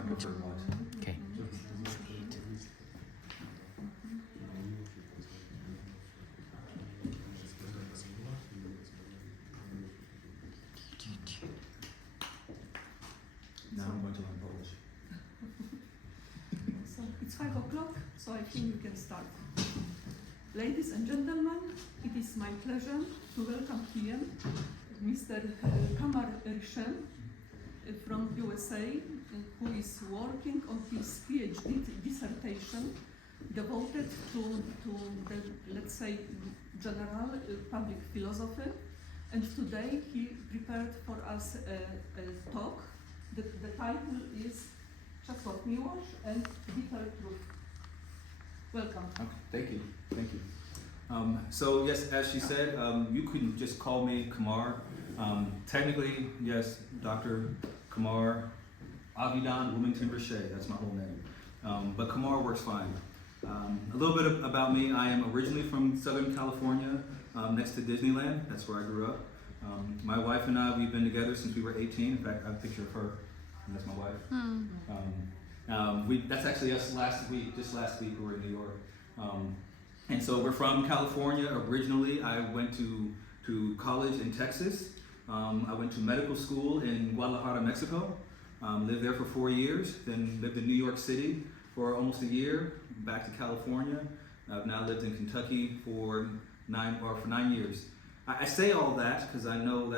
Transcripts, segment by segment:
my preferred ones. Okay. Now I'm going to learn Polish. So it's 5 o'clock, so I think we can start. Ladies and gentlemen, it is my pleasure to welcome here Mr. Kamar Rishem from USA, who is working on his PhD dissertation devoted to the, let's say, general public philosophy. And today he prepared for us a talk. The title is Czesław Miłosz and Bitter Truth. Welcome. Okay, thank you. So yes, as she said, you can just call me Kamar. Technically, yes, Dr. Kamar Avidan Wilmington Rishe, that's my whole name. But Kamar works fine. A little bit about me. I am originally from Southern California, next to Disneyland. That's where I grew up. My wife and I, we've been together since we were 18. In fact, I have a picture of her, and that's my wife. That's actually us last week, just last week we were in New York. And so we're from California originally. I went to college in Texas. I went to medical school in Guadalajara, Mexico. Lived there for 4 years, then lived in New York City for almost a year, back to California. I've now lived in Kentucky for 9 years. I say all that because I know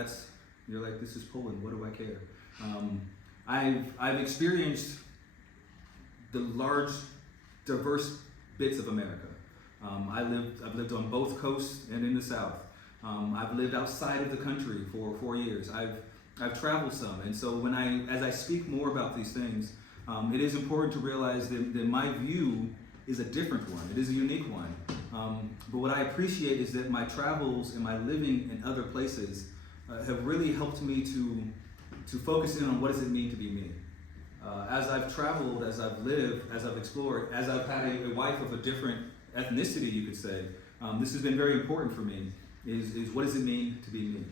you're like, this is Poland, what do I care? I've experienced the large, diverse bits of America. I've lived on both coasts and in the South. I've lived outside of the country for 4 years. I've traveled some, and so as I speak more about these things, it is important to realize that my view is a different one. It is a unique one. But what I appreciate is that my travels and my living in other places have really helped me to focus in on what does it mean to be me. As I've traveled, as I've lived, as I've explored, as I've had a wife of a different ethnicity, you could say, this has been very important for me, is what does it mean to be me.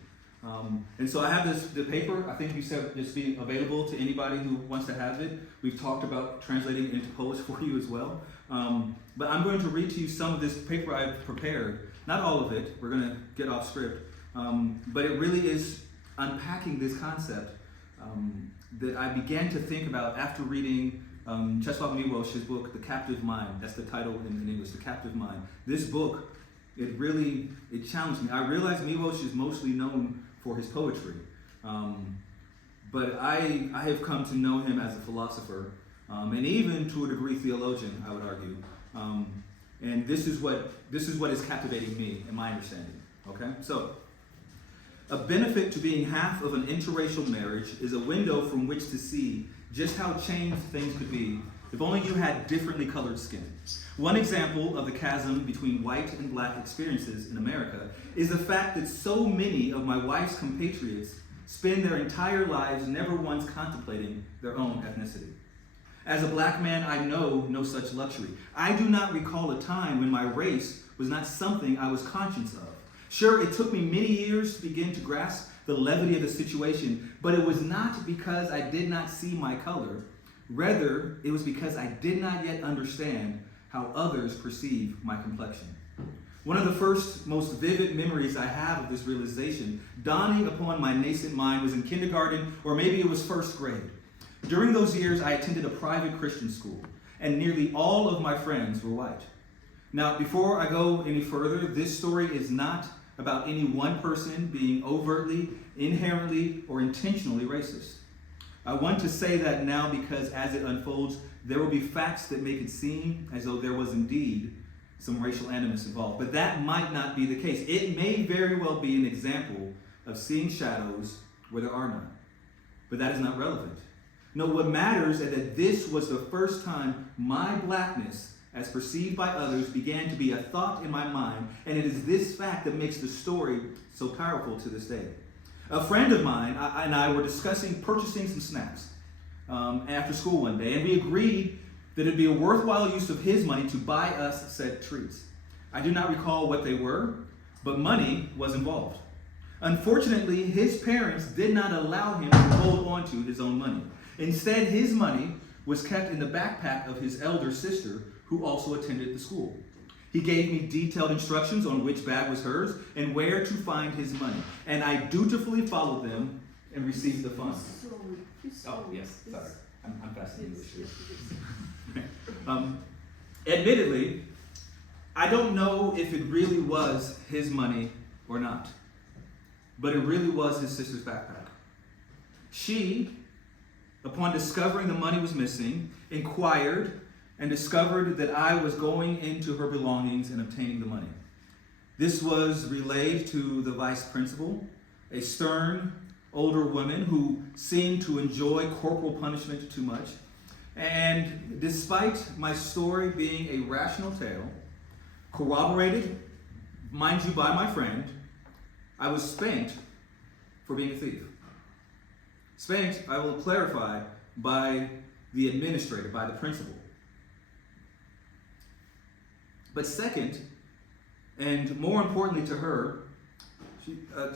And so I have the paper. I think you said it's being available to anybody who wants to have it. We've talked about translating it into Polish for you as well. But I'm going to read to you some of this paper I've prepared. Not all of it. We're going to get off script. But it really is unpacking this concept that I began to think about after reading Czesław Miłosz's book, The Captive Mind. That's the title in English, The Captive Mind. This book, it challenged me. I realized Miłosz is mostly known for his poetry. But I have come to know him as a philosopher, and even to a degree theologian, I would argue. And this is what is captivating me in my understanding. Okay? So, a benefit to being half of an interracial marriage is a window from which to see just how changed things could be if only you had differently colored skin. One example of the chasm between white and black experiences in America is the fact that so many of my wife's compatriots spend their entire lives never once contemplating their own ethnicity. As a black man, I know no such luxury. I do not recall a time when my race was not something I was conscious of. Sure, it took me many years to begin to grasp the levity of the situation, but it was not because I did not see my color. Rather, it was because I did not yet understand how others perceive my complexion. One of the first, most vivid memories I have of this realization dawning upon my nascent mind was in kindergarten, or maybe it was first grade. During those years, I attended a private Christian school, and nearly all of my friends were white. Now, before I go any further, this story is not about any one person being overtly, inherently, or intentionally racist. I want to say that now because as it unfolds, there will be facts that make it seem as though there was indeed some racial animus involved. But that might not be the case. It may very well be an example of seeing shadows where there are none. But that is not relevant. No, what matters is that this was the first time my blackness, as perceived by others, began to be a thought in my mind, and it is this fact that makes the story so powerful to this day. A friend of mine and I were discussing purchasing some snacks after school one day, and we agreed that it'd be a worthwhile use of his money to buy us said treats. I do not recall what they were, but money was involved. Unfortunately, his parents did not allow him to hold on to his own money. Instead, his money was kept in the backpack of his elder sister, who also attended the school. He gave me detailed instructions on which bag was hers and where to find his money, and I dutifully followed them and received the funds. Oh, yes, sorry. I'm fast in English here. Admittedly, I don't know if it really was his money or not, but it really was his sister's backpack. She, upon discovering the money was missing, inquired and discovered that I was going into her belongings and obtaining the money. This was relayed to the vice principal, a stern, older woman who seemed to enjoy corporal punishment too much. And despite my story being a rational tale, corroborated, mind you, by my friend, I was spanked for being a thief. Spanked, I will clarify, by the administrator, by the principal. But second, and more importantly to her,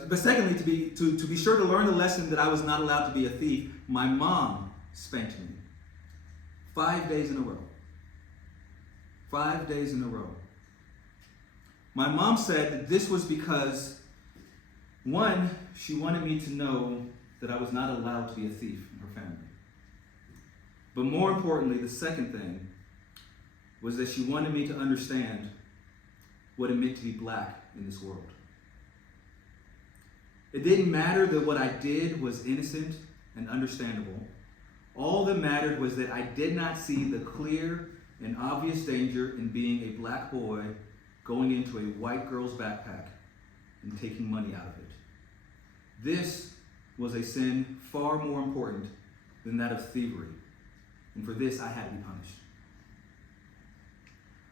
but secondly, to be sure to learn the lesson that I was not allowed to be a thief, my mom spanked me 5 days in a row. 5 days in a row. My mom said that this was because, one, she wanted me to know that I was not allowed to be a thief in her family. But more importantly, the second thing was that she wanted me to understand what it meant to be black in this world. It didn't matter that what I did was innocent and understandable. All that mattered was that I did not see the clear and obvious danger in being a black boy going into a white girl's backpack and taking money out of it. This was a sin far more important than that of thievery, and for this I had to be punished.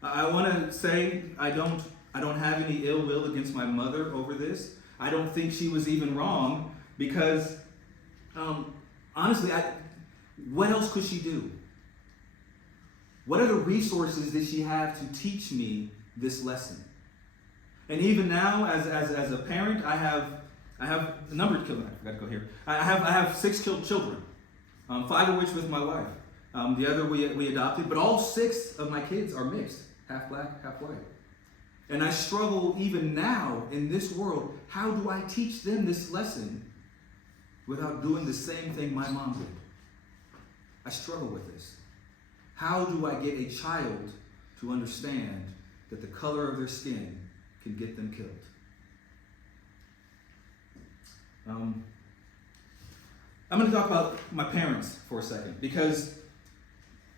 I want to say I don't have any ill will against my mother over this. I don't think she was even wrong because, honestly, what else could she do? What other resources did she have to teach me this lesson? And even now, as a parent, I have a number of children. I forgot to go here. I have 6 children, 5 of which with my wife. The other we adopted, but all 6 of my kids are mixed, half black, half white. And I struggle even now in this world. How do I teach them this lesson without doing the same thing my mom did? I struggle with this. How do I get a child to understand that the color of their skin can get them killed? I'm going to talk about my parents for a second, because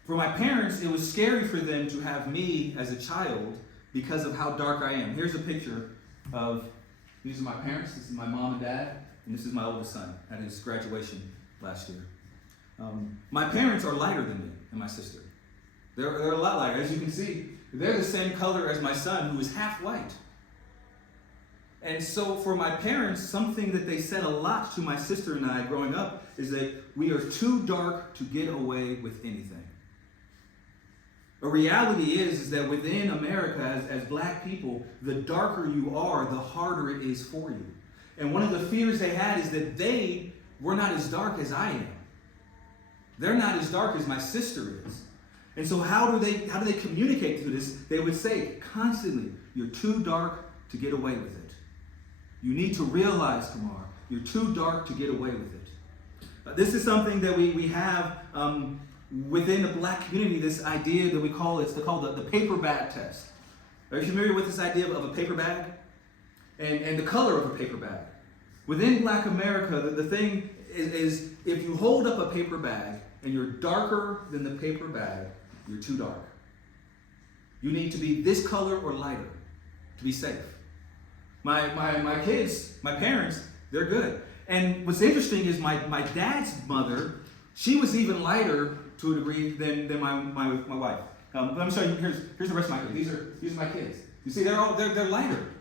for my parents, it was scary for them to have me as a child because of how dark I am. Here's a picture of, these are my parents, this is my mom and dad, and this is my oldest son at his graduation last year. My parents are lighter than me and my sister. They're a lot lighter. As you can see, they're the same color as my son, who is half white. And so for my parents, something that they said a lot to my sister and I growing up is that we are too dark to get away with anything. A reality is that within America, as black people, the darker you are, the harder it is for you. And one of the fears they had is that they were not as dark as I am. They're not as dark as my sister is. And so how do they communicate through this? They would say constantly, you're too dark to get away with it. You need to realize, Kamar, you're too dark to get away with it. This is something that we have within the black community, this idea that we call, it's called the paper bag test. Are you familiar with this idea of a paper bag? And the color of a paper bag. Within black America, the thing is if you hold up a paper bag and you're darker than the paper bag, you're too dark. You need to be this color or lighter to be safe. My kids, my parents, they're good. And what's interesting is my dad's mother, she was even lighter to a degree than my wife. Let me show you. Here's the rest of my kids. These are my kids. You see, they're lighter.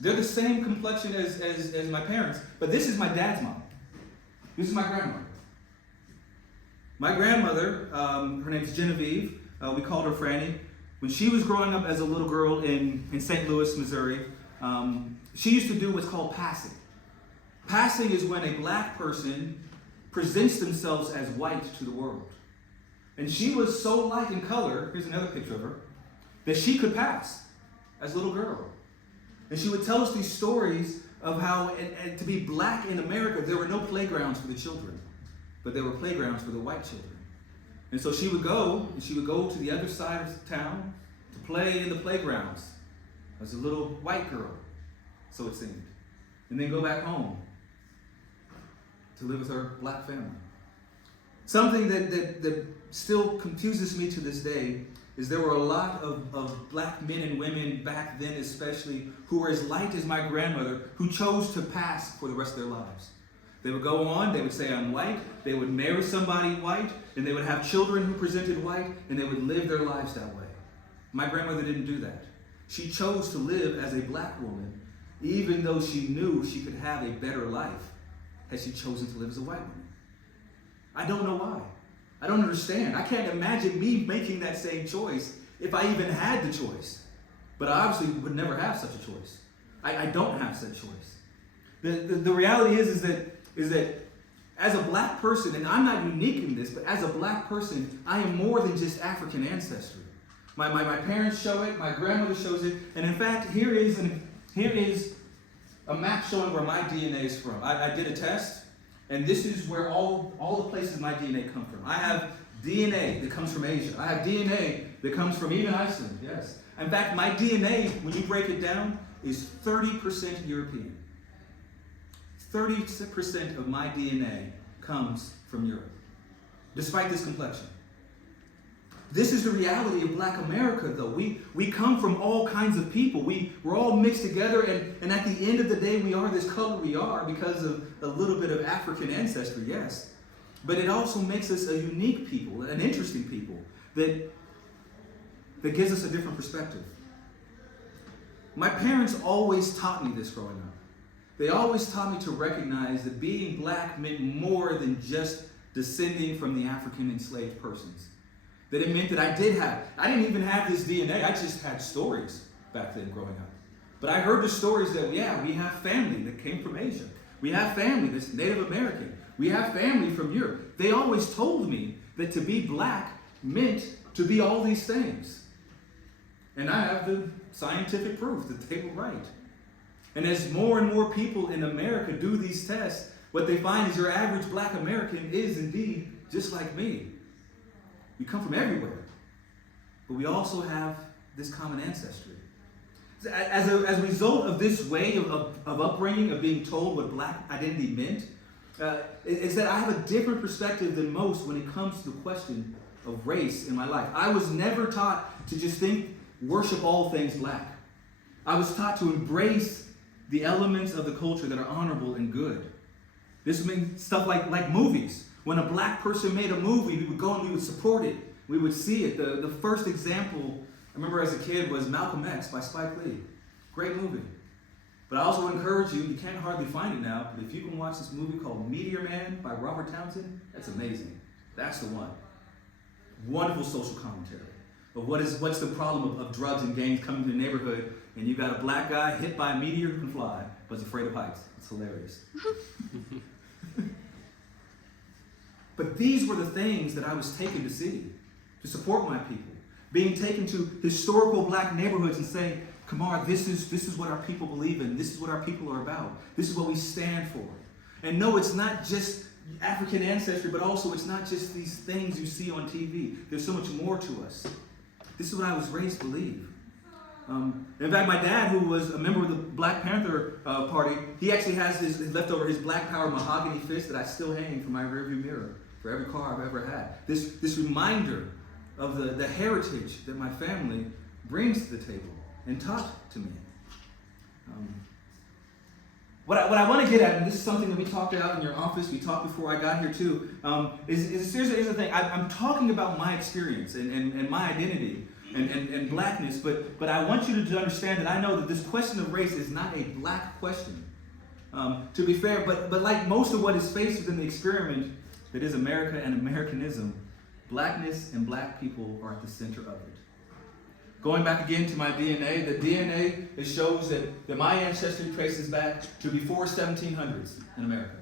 They're the same complexion as my parents. But this is my dad's mom. This is my grandmother. My grandmother, her name's Genevieve. We called her Franny. When she was growing up as a little girl in St. Louis, Missouri, she used to do what's called passing. Passing is when a black person presents themselves as white to the world. And she was so light in color, here's another picture of her, that she could pass as a little girl. And she would tell us these stories of how, and to be black in America, there were no playgrounds for the children, but there were playgrounds for the white children. And so she would go to the other side of town to play in the playgrounds as a little white girl, so it seemed. And then go back home to live with her black family. Something that still confuses me to this day is there were a lot of black men and women back then especially who were as light as my grandmother who chose to pass for the rest of their lives. They would go on, they would say, I'm white, they would marry somebody white, and they would have children who presented white, and they would live their lives that way. My grandmother didn't do that. She chose to live as a black woman, even though she knew she could have a better life had she chosen to live as a white woman. I don't know why. I don't understand. I can't imagine me making that same choice if I even had the choice. But I obviously would never have such a choice. I don't have such choice. The reality is that as a black person, and I'm not unique in this, but as a black person, I am more than just African ancestry. My parents show it, my grandmother shows it, and in fact, here is a map showing where my DNA is from. I did a test, and this is where all the places my DNA come from. I have DNA that comes from Asia. I have DNA that comes from even Iceland, yes. In fact, my DNA, when you break it down, is 30% European. 30% of my DNA comes from Europe, despite this complexion. This is the reality of black America, though. We come from all kinds of people. We're all mixed together, and at the end of the day, we are this color we are because of a little bit of African ancestry, yes. But it also makes us a unique people, an interesting people, that gives us a different perspective. My parents always taught me this growing up. They always taught me to recognize that being black meant more than just descending from the African enslaved persons. That it meant that I didn't even have this DNA, I just had stories back then growing up. But I heard the stories that, yeah, we have family that came from Asia. We have family that's Native American. We have family from Europe. They always told me that to be black meant to be all these things. And I have the scientific proof that they were right. And as more and more people in America do these tests, what they find is your average black American is indeed just like me. We come from everywhere, but we also have this common ancestry. As a result of this way of upbringing, of being told what black identity meant, is that I have a different perspective than most when it comes to the question of race in my life. I was never taught to just worship all things black. I was taught to embrace the elements of the culture that are honorable and good. This means stuff like movies. When a black person made a movie, we would go and we would support it. We would see it. The first example, I remember as a kid, was Malcolm X by Spike Lee. Great movie. But I also encourage you can't hardly find it now, but if you can watch this movie called Meteor Man by Robert Townsend, that's amazing. That's the one. Wonderful social commentary of what's the problem of drugs and gangs coming to the neighborhood, and you got a black guy hit by a meteor who can fly, but is afraid of heights. It's hilarious. But these were the things that I was taken to see, to support my people. Being taken to historical black neighborhoods and saying, Kamar, this is what our people believe in. This is what our people are about. This is what we stand for. And no, it's not just African ancestry, but also it's not just these things you see on TV. There's so much more to us. This is what I was raised to believe. In fact, my dad, who was a member of the Black Panther Party, he actually has his leftover, his Black Power mahogany fist that I still hang from my rearview mirror for every car I've ever had. This reminder of the heritage that my family brings to the table and taught to me. What I want to get at, and this is something that we talked about in your office, we talked before I got here too, is here's the thing. I'm talking about my experience and my identity and blackness, but I want you to understand that I know that this question of race is not a black question. To be fair, but like most of what is faced within the experiment that is America and Americanism, blackness and black people are at the center of it. Going back again to my DNA, the DNA, it shows that my ancestry traces back to before 1700s in America.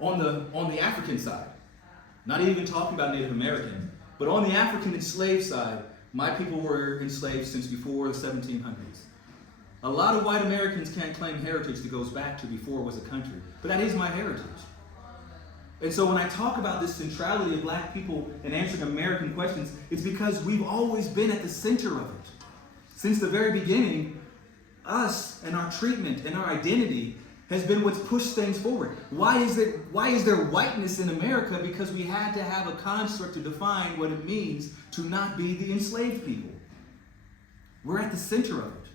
On the African side, not even talking about Native American, But on the African enslaved side, my people were enslaved since before the 1700s. A lot of white Americans can't claim heritage that goes back to before it was a country, but that is my heritage. And so when I talk about this centrality of black people in answering American questions, it's because we've always been at the center of it. Since the very beginning, us and our treatment and our identity has been what's pushed things forward. Why is there whiteness in America? Because we had to have a construct to define what it means to not be the enslaved people. We're at the center of it.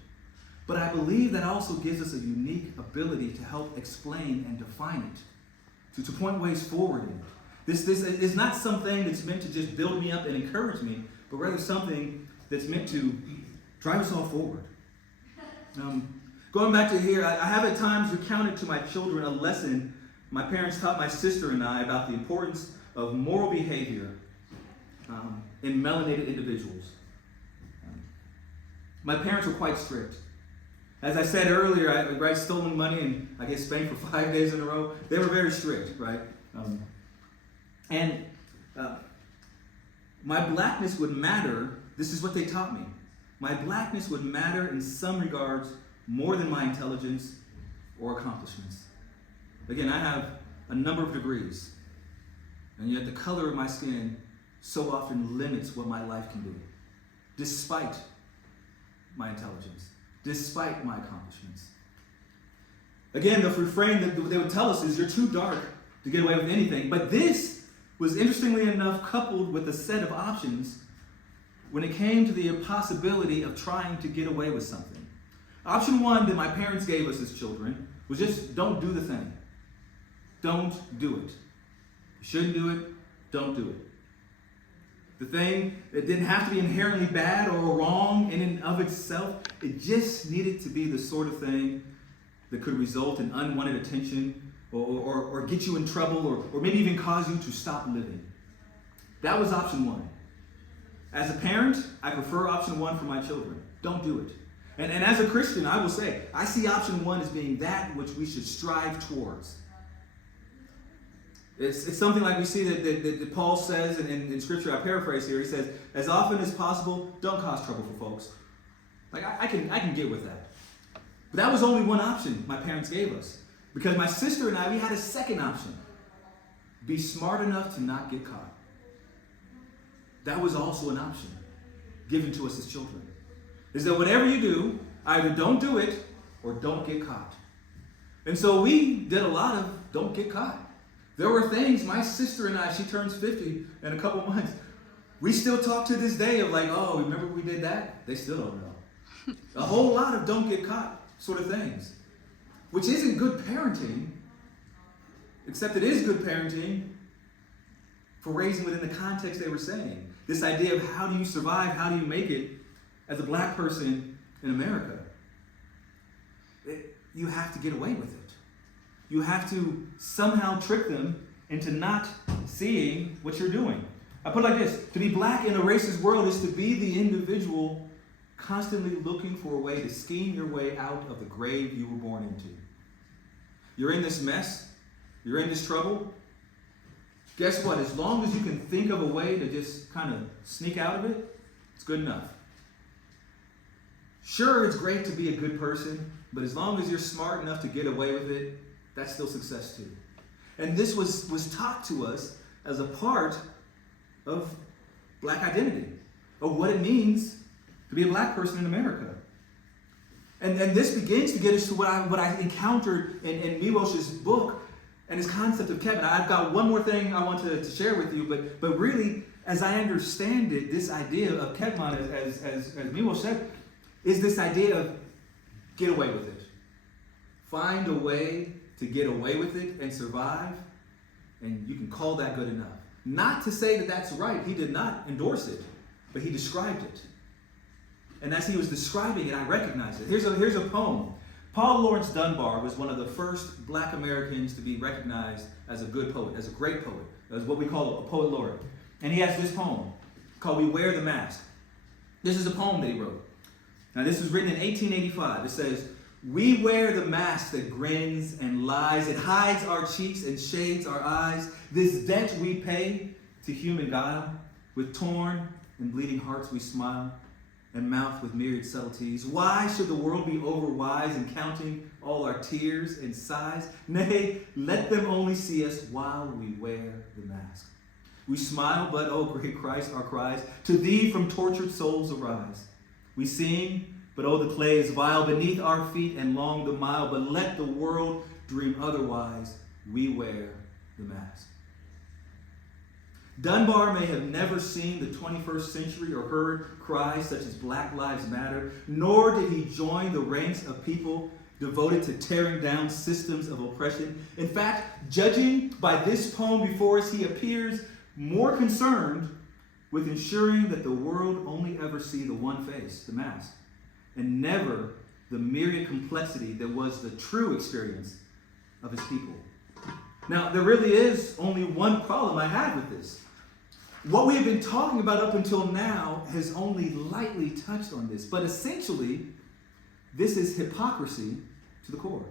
But I believe that also gives us a unique ability to help explain and define it, to point ways forward in it. This is not something that's meant to just build me up and encourage me, but rather something that's meant to drive us all forward. Going back to here, I have at times recounted to my children a lesson my parents taught my sister and I about the importance of moral behavior in melanated individuals. My parents were quite strict. As I said earlier, I stolen money and I get spanked for 5 days in a row. They were very strict, right? My blackness would matter. This is what they taught me. My blackness would matter in some regards more than my intelligence or accomplishments. Again, I have a number of degrees, and yet the color of my skin so often limits what my life can do, despite my intelligence, despite my accomplishments. Again, the refrain that they would tell us is, you're too dark to get away with anything. But this was, interestingly enough, coupled with a set of options when it came to the possibility of trying to get away with something. Option one that my parents gave us as children was just don't do the thing. Don't do it. You shouldn't do it. Don't do it. The thing that didn't have to be inherently bad or wrong in and of itself. It just needed to be the sort of thing that could result in unwanted attention or get you in trouble or maybe even cause you to stop living. That was option one. As a parent, I prefer option one for my children. Don't do it. And as a Christian, I will say, I see option one as being that which we should strive towards. It's something like we see that Paul says in Scripture. I paraphrase here. He says, as often as possible, don't cause trouble for folks. Like, I can get with that. But that was only one option my parents gave us. Because my sister and I, we had a second option. Be smart enough to not get caught. That was also an option given to us as children. Is that whatever you do, either don't do it or don't get caught. And so we did a lot of don't get caught. There were things, my sister and I, she turns 50 in a couple months. We still talk to this day of like, oh, remember we did that? They still don't know. A whole lot of don't get caught sort of things. Which isn't good parenting, except it is good parenting for raising within the context they were saying. This idea of how do you survive, how do you make it as a black person in America. You have to get away with it. You have to somehow trick them into not seeing what you're doing. I put it like this: to be black in a racist world is to be the individual constantly looking for a way to scheme your way out of the grave you were born into. You're in this mess. You're in this trouble. Guess what? As long as you can think of a way to just kind of sneak out of it, it's good enough. Sure, it's great to be a good person, but as long as you're smart enough to get away with it, that's still success too. And this was taught to us as a part of black identity, of what it means to be a black person in America. And this begins to get us to what I encountered in Miłosz's book and his concept of Ketman. I've got one more thing I want to share with you, but really, as I understand it, this idea of Ketman, as Miłosz said, is this idea of get away with it. Find a way to get away with it and survive, and you can call that good enough. Not to say that that's right. He did not endorse it, but he described it. And as he was describing it, I recognized it. Here's a poem. Paul Laurence Dunbar was one of the first black Americans to be recognized as a good poet, as a great poet, as what we call a poet laureate. And he has this poem called We Wear the Mask. This is a poem that he wrote. Now, this was written in 1885. It says, we wear the mask that grins and lies. It hides our cheeks and shades our eyes. This debt we pay to human guile. With torn and bleeding hearts we smile, and mouth with myriad subtleties. Why should the world be overwise in counting all our tears and sighs? Nay, let them only see us while we wear the mask. We smile, but, oh great Christ, our cries to thee from tortured souls arise. We sing, but oh the clay is vile beneath our feet and long the mile. But let the world dream otherwise, we wear the mask. Dunbar may have never seen the 21st century or heard cries such as Black Lives Matter, nor did he join the ranks of people devoted to tearing down systems of oppression. In fact, judging by this poem before us, he appears more concerned with ensuring that the world only ever see the one face, the mask, and never the myriad complexity that was the true experience of his people. Now, there really is only one problem I have with this. What we have been talking about up until now has only lightly touched on this, but essentially, this is hypocrisy to the core.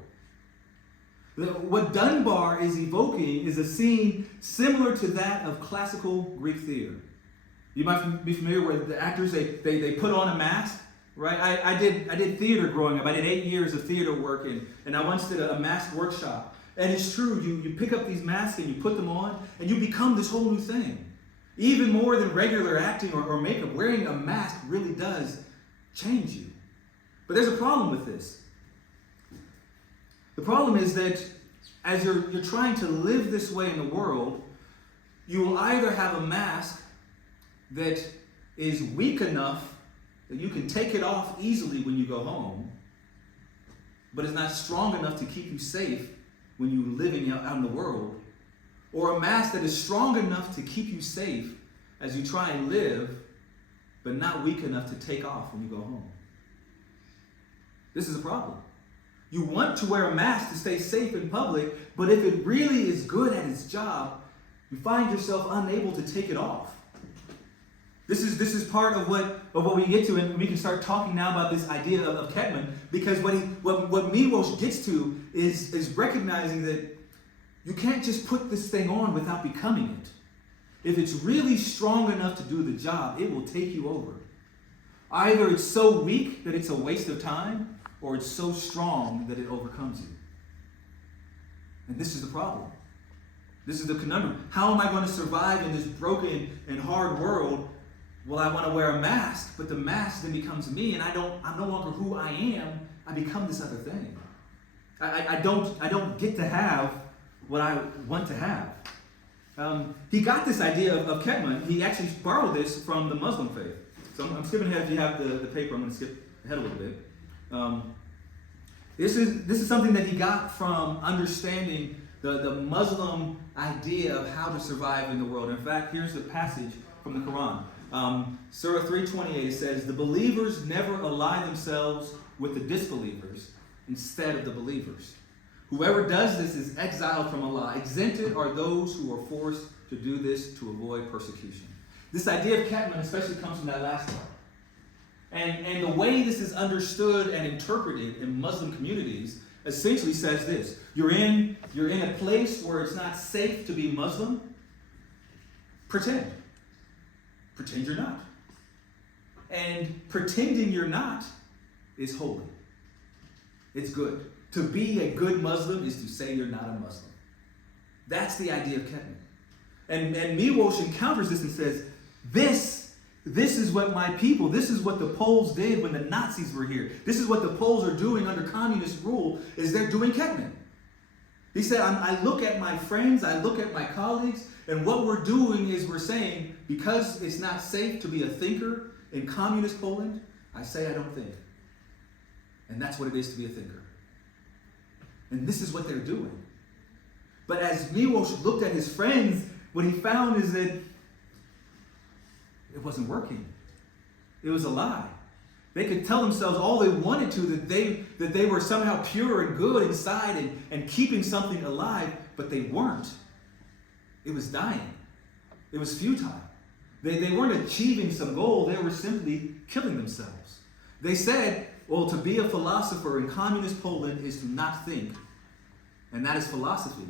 What Dunbar is evoking is a scene similar to that of classical Greek theater. You might be familiar with the actors, they put on a mask, right? I did theater growing up. I did 8 years of theater work, and I once did a mask workshop. And it's true, you pick up these masks and you put them on, and you become this whole new thing. Even more than regular acting or makeup, wearing a mask really does change you. But there's a problem with this. The problem is that as you're trying to live this way in the world, you will either have a mask that is weak enough that you can take it off easily when you go home, but is not strong enough to keep you safe when you're living out in the world, or a mask that is strong enough to keep you safe as you try and live, but not weak enough to take off when you go home. This is a problem. You want to wear a mask to stay safe in public, but if it really is good at its job, you find yourself unable to take it off. This is part of what we get to, and we can start talking now about this idea of Ketman, because what Miłosz gets to is recognizing that you can't just put this thing on without becoming it. If it's really strong enough to do the job, it will take you over. Either it's so weak that it's a waste of time, or it's so strong that it overcomes you. And this is the problem. This is the conundrum. How am I going to survive in this broken and hard world? Well, I want to wear a mask, but the mask then becomes me, and I'm no longer who I am. I become this other thing. I don't get to have what I want to have. He got this idea of Ketman. He actually borrowed this from the Muslim faith. So I'm skipping ahead. If you have the paper, I'm going to skip ahead a little bit. This is something that he got from understanding the Muslim idea of how to survive in the world. In fact, here's the passage from the Quran. Surah 3:28 says, "The believers never ally themselves with the disbelievers instead of the believers. Whoever does this is exiled from Allah. Exempted are those who are forced to do this to avoid persecution." This idea of Ketman especially comes from that last part. And the way this is understood and interpreted in Muslim communities essentially says this: you're in a place where it's not safe to be Muslim. Pretend you're not. And pretending you're not is holy. It's good. To be a good Muslim is to say you're not a Muslim. That's the idea of Ketman. And Miłosz encounters this and says, this is what my people, this is what the Poles did when the Nazis were here. This is what the Poles are doing under communist rule, is they're doing Ketman. He said, I look at my friends, I look at my colleagues, and what we're doing is we're saying, because it's not safe to be a thinker in communist Poland, I say I don't think. And that's what it is to be a thinker. And this is what they're doing. But as Miłosz looked at his friends, what he found is that it wasn't working. It was a lie. They could tell themselves all they wanted to, that they were somehow pure and good inside and keeping something alive, but they weren't. It was dying. It was futile. They weren't achieving some goal. They were simply killing themselves. They said, well, to be a philosopher in communist Poland is to not think, and that is philosophy.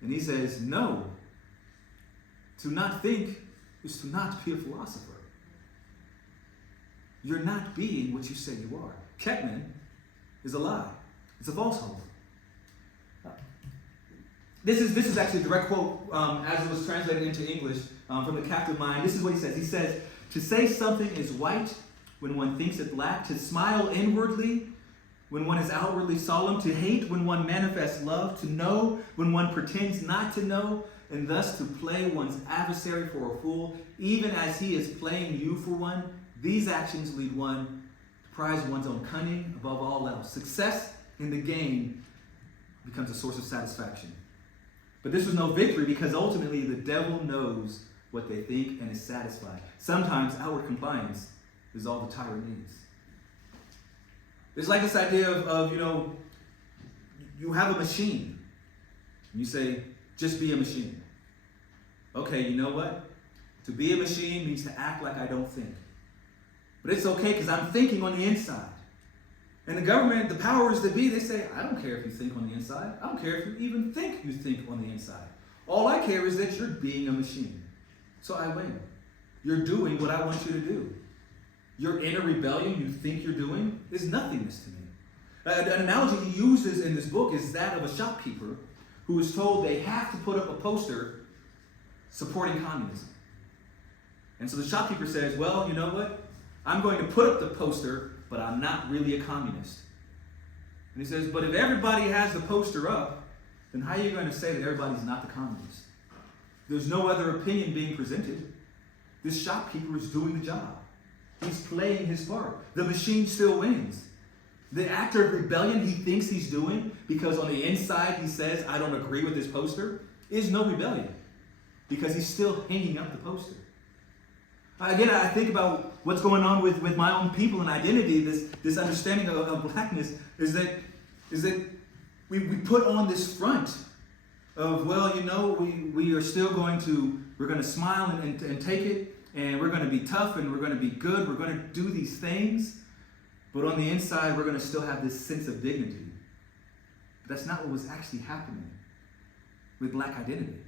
And he says, no. To not think is to not be a philosopher. You're not being what you say you are. Ketman is a lie. It's a falsehood. This is actually a direct quote as it was translated into English from The Captive Mind. This is what he says. He says, to say something is white when one thinks it black, to smile inwardly when one is outwardly solemn, to hate when one manifests love, to know when one pretends not to know, and thus to play one's adversary for a fool, even as he is playing you for one. These actions lead one to prize one's own cunning above all else. Success in the game becomes a source of satisfaction. But this was no victory because ultimately the devil knows what they think and is satisfied. Sometimes outward compliance is all the tyrant needs. It's like this idea of you have a machine. And you say, just be a machine. Okay, you know what? To be a machine means to act like I don't think. But it's okay because I'm thinking on the inside. And the government, the powers that be, they say, I don't care if you think on the inside. I don't care if you even think you think on the inside. All I care is that you're being a machine. So I win. You're doing what I want you to do. Your inner rebellion you think you're doing is nothingness to me. An analogy he uses in this book is that of a shopkeeper who is told they have to put up a poster supporting communism. And so the shopkeeper says, well, you know what? I'm going to put up the poster, but I'm not really a communist. And he says, but if everybody has the poster up, then how are you going to say that everybody's not the communist? There's no other opinion being presented. This shopkeeper is doing the job. He's playing his part. The machine still wins. The act of rebellion he thinks he's doing, because on the inside he says, I don't agree with this poster, is no rebellion. Because he's still hanging up the poster. Again, I think about what's going on with my own people and identity, this understanding of blackness, is that we put on this front of, well, we are still going to smile and take it, and we're going to be tough, and we're going to be good, we're going to do these things, but on the inside, we're going to still have this sense of dignity. But that's not what was actually happening with black identity.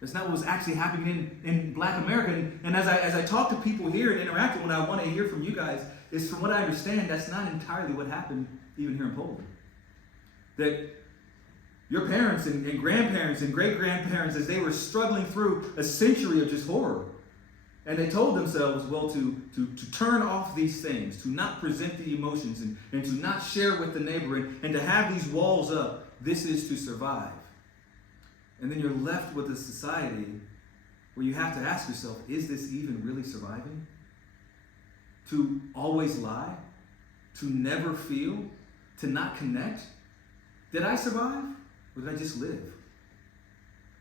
That's not what was actually happening in black America. And as I talk to people here and interact, what I want to hear from you guys is, from what I understand, that's not entirely what happened even here in Poland. That your parents and grandparents and great-grandparents, as they were struggling through a century of just horror, and they told themselves, well, to turn off these things, to not present the emotions, and to not share with the neighbor, and to have these walls up, this is to survive. And then you're left with a society where you have to ask yourself, is this even really surviving? To always lie? To never feel? To not connect? Did I survive? Or did I just live?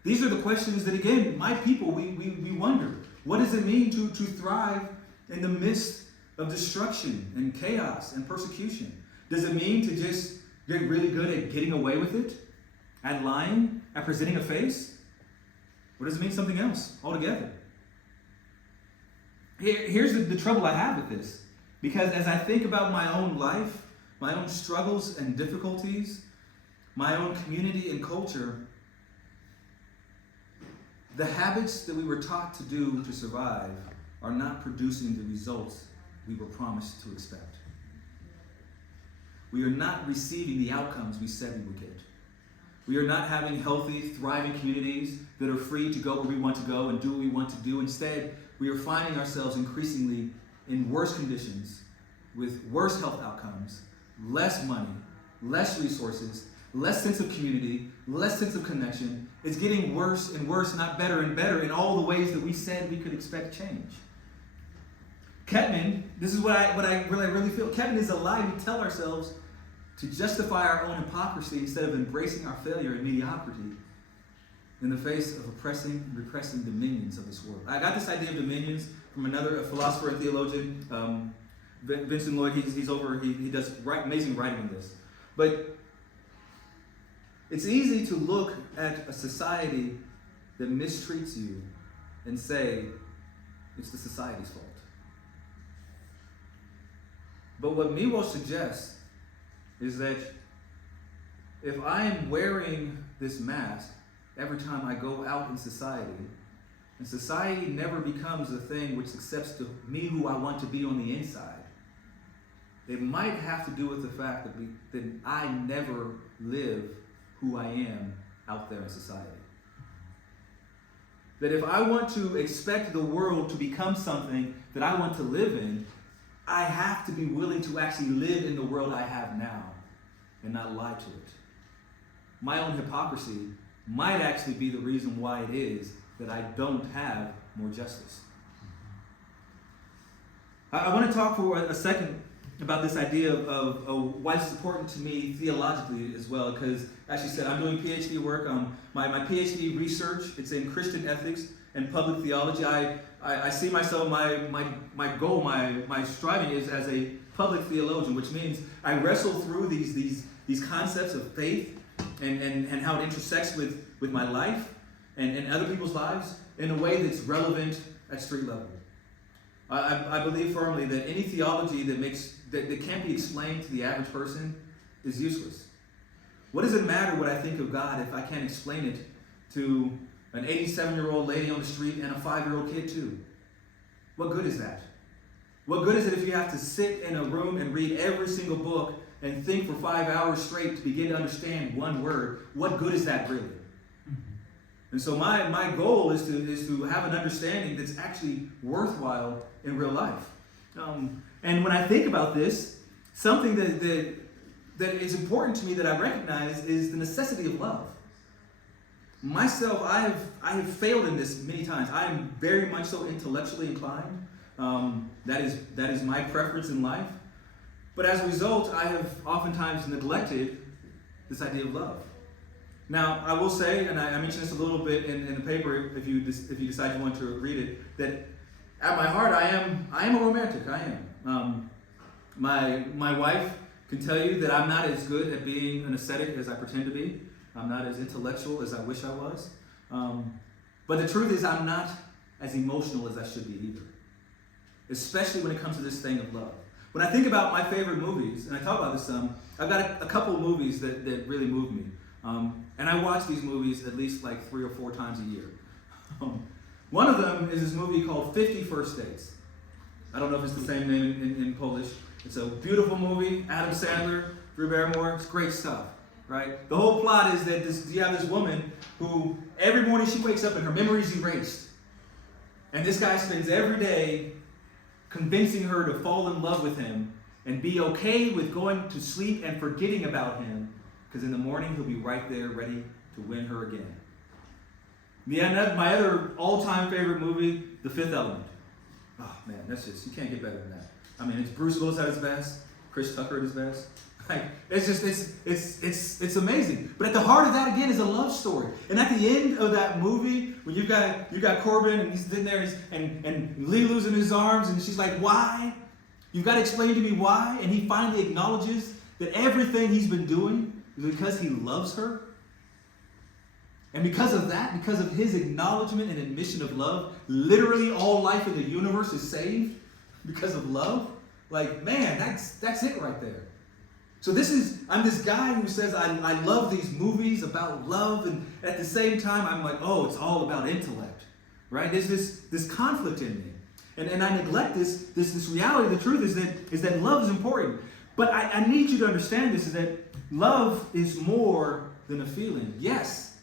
These are the questions that, again, my people, we wonder. What does it mean to thrive in the midst of destruction and chaos and persecution? Does it mean to just get really good at getting away with it? At lying? At presenting a face? Or does it mean something else altogether? Here's the trouble I have with this. Because as I think about my own life, my own struggles and difficulties, my own community and culture, the habits that we were taught to do to survive are not producing the results we were promised to expect. We are not receiving the outcomes we said we would get. We are not having healthy, thriving communities that are free to go where we want to go and do what we want to do. Instead, we are finding ourselves increasingly in worse conditions, with worse health outcomes, less money, less resources, less sense of community, less sense of connection. It's getting worse and worse, not better and better, in all the ways that we said we could expect change. Ketman, this is what I really feel. Ketman is a lie we tell ourselves to justify our own hypocrisy instead of embracing our failure and mediocrity in the face of oppressing and repressing dominions of this world. I got this idea of dominions from a philosopher and theologian, Vincent Lloyd. He does amazing writing on this. But it's easy to look at a society that mistreats you and say it's the society's fault. But what Miłosz suggests is that if I am wearing this mask every time I go out in society, And society never becomes a thing which accepts me who I want to be on the inside. It might have to do with the fact that I never live who I am out there in society. That if I want to expect the world to become something that I want to live in, I have to be willing to actually live in the world I have now and not lie to it. My own hypocrisy might actually be the reason why it is that I don't have more justice. I want to talk for a second about this idea of why it's important to me theologically as well, because as you said, I'm doing PhD work. My PhD research, it's in Christian ethics and public theology. I see myself, my goal, my striving is as a public theologian, which means I wrestle through these concepts of faith and how it intersects with my life and other people's lives in a way that's relevant at street level. I believe firmly that any theology that can't be explained to the average person is useless. What does it matter what I think of God if I can't explain it to an 87-year-old lady on the street and a 5-year-old kid too? What good is that? What good is it if you have to sit in a room and read every single book and think for 5 hours straight to begin to understand one word? What good is that really? And so my goal is to have an understanding that's actually worthwhile in real life. And when I think about this, something that is important to me that I recognize is the necessity of love. Myself, I have failed in this many times. I am very much so intellectually inclined. That is my preference in life. But as a result, I have oftentimes neglected this idea of love. Now, I will say, and I mentioned this a little bit in the paper, if you decide you want to read it, that at my heart, I am a romantic. I am. My wife can tell you that I'm not as good at being an ascetic as I pretend to be. I'm not as intellectual as I wish I was. But the truth is, I'm not as emotional as I should be either. Especially when it comes to this thing of love. When I think about my favorite movies, and I talk about this some, I've got a couple of movies that really move me. And I watch these movies at least like 3 or 4 times a year. One of them is this movie called 50 First Dates. I don't know if it's the same name in Polish. It's a beautiful movie, Adam Sandler, Drew Barrymore, it's great stuff, right? The whole plot is that you have this woman who every morning she wakes up and her memory's erased. And this guy spends every day convincing her to fall in love with him and be okay with going to sleep and forgetting about him, because in the morning he'll be right there ready to win her again. My other all-time favorite movie, The Fifth Element. Oh man, that's just, you can't get better than that. I mean, it's Bruce Willis at his best, Chris Tucker at his best. Like, it's amazing. But at the heart of that again is a love story. And at the end of that movie, when you got Corbin and he's sitting there and Lee losing his arms and she's like, why? You've got to explain to me why. And he finally acknowledges that everything he's been doing is because he loves her. And because of that, because of his acknowledgement and admission of love, literally all life in the universe is saved because of love. Like, man, that's it right there. So I'm this guy who says I love these movies about love, and at the same time I'm like, oh, it's all about intellect, right? There's this conflict in me, and I neglect this reality. The truth is that love is important, but I need you to understand this: is that love is more than a feeling, yes,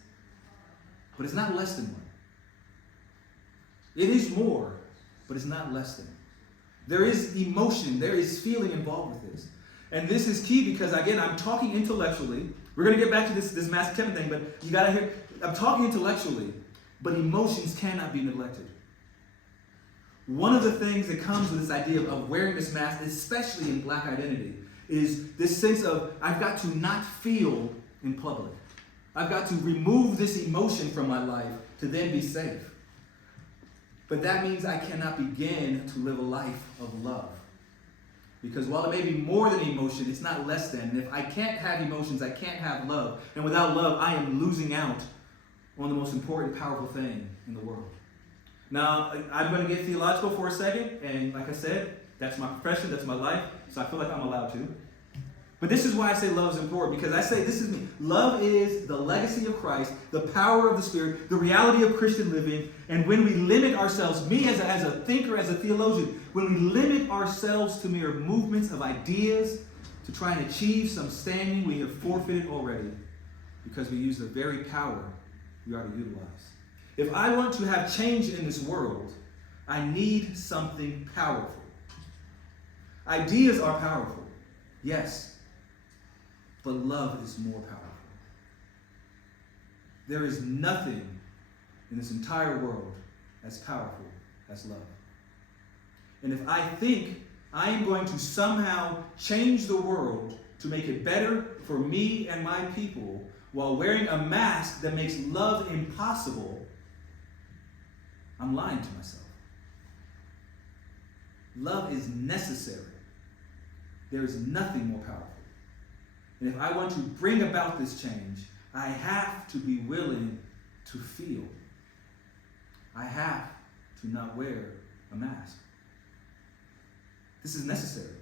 but it's not less than one. It is more, but it's not less than. There is emotion, there is feeling involved with this. And this is key because, again, I'm talking intellectually. We're going to get back to this mask Ketman thing, but you got to hear, I'm talking intellectually, but emotions cannot be neglected. One of the things that comes with this idea of wearing this mask, especially in Black identity, is this sense of I've got to not feel in public. I've got to remove this emotion from my life to then be safe. But that means I cannot begin to live a life of love. Because while it may be more than emotion, it's not less than. And if I can't have emotions, I can't have love. And without love, I am losing out on the most important, powerful thing in the world. Now, I'm going to get theological for a second. And like I said, that's my profession, that's my life. So I feel like I'm allowed to. But this is why I say love is important, because I say, this is me. Love is the legacy of Christ, the power of the Spirit, the reality of Christian living. And when we limit ourselves, me as a thinker, as a theologian, when we limit ourselves to mere movements of ideas to try and achieve some standing, we have forfeited already, because we use the very power we are to utilize. If I want to have change in this world, I need something powerful. Ideas are powerful, yes. But love is more powerful. There is nothing in this entire world as powerful as love. And if I think I am going to somehow change the world to make it better for me and my people while wearing a mask that makes love impossible, I'm lying to myself. Love is necessary. There is nothing more powerful. And if I want to bring about this change, I have to be willing to feel. I have to not wear a mask. This is necessary.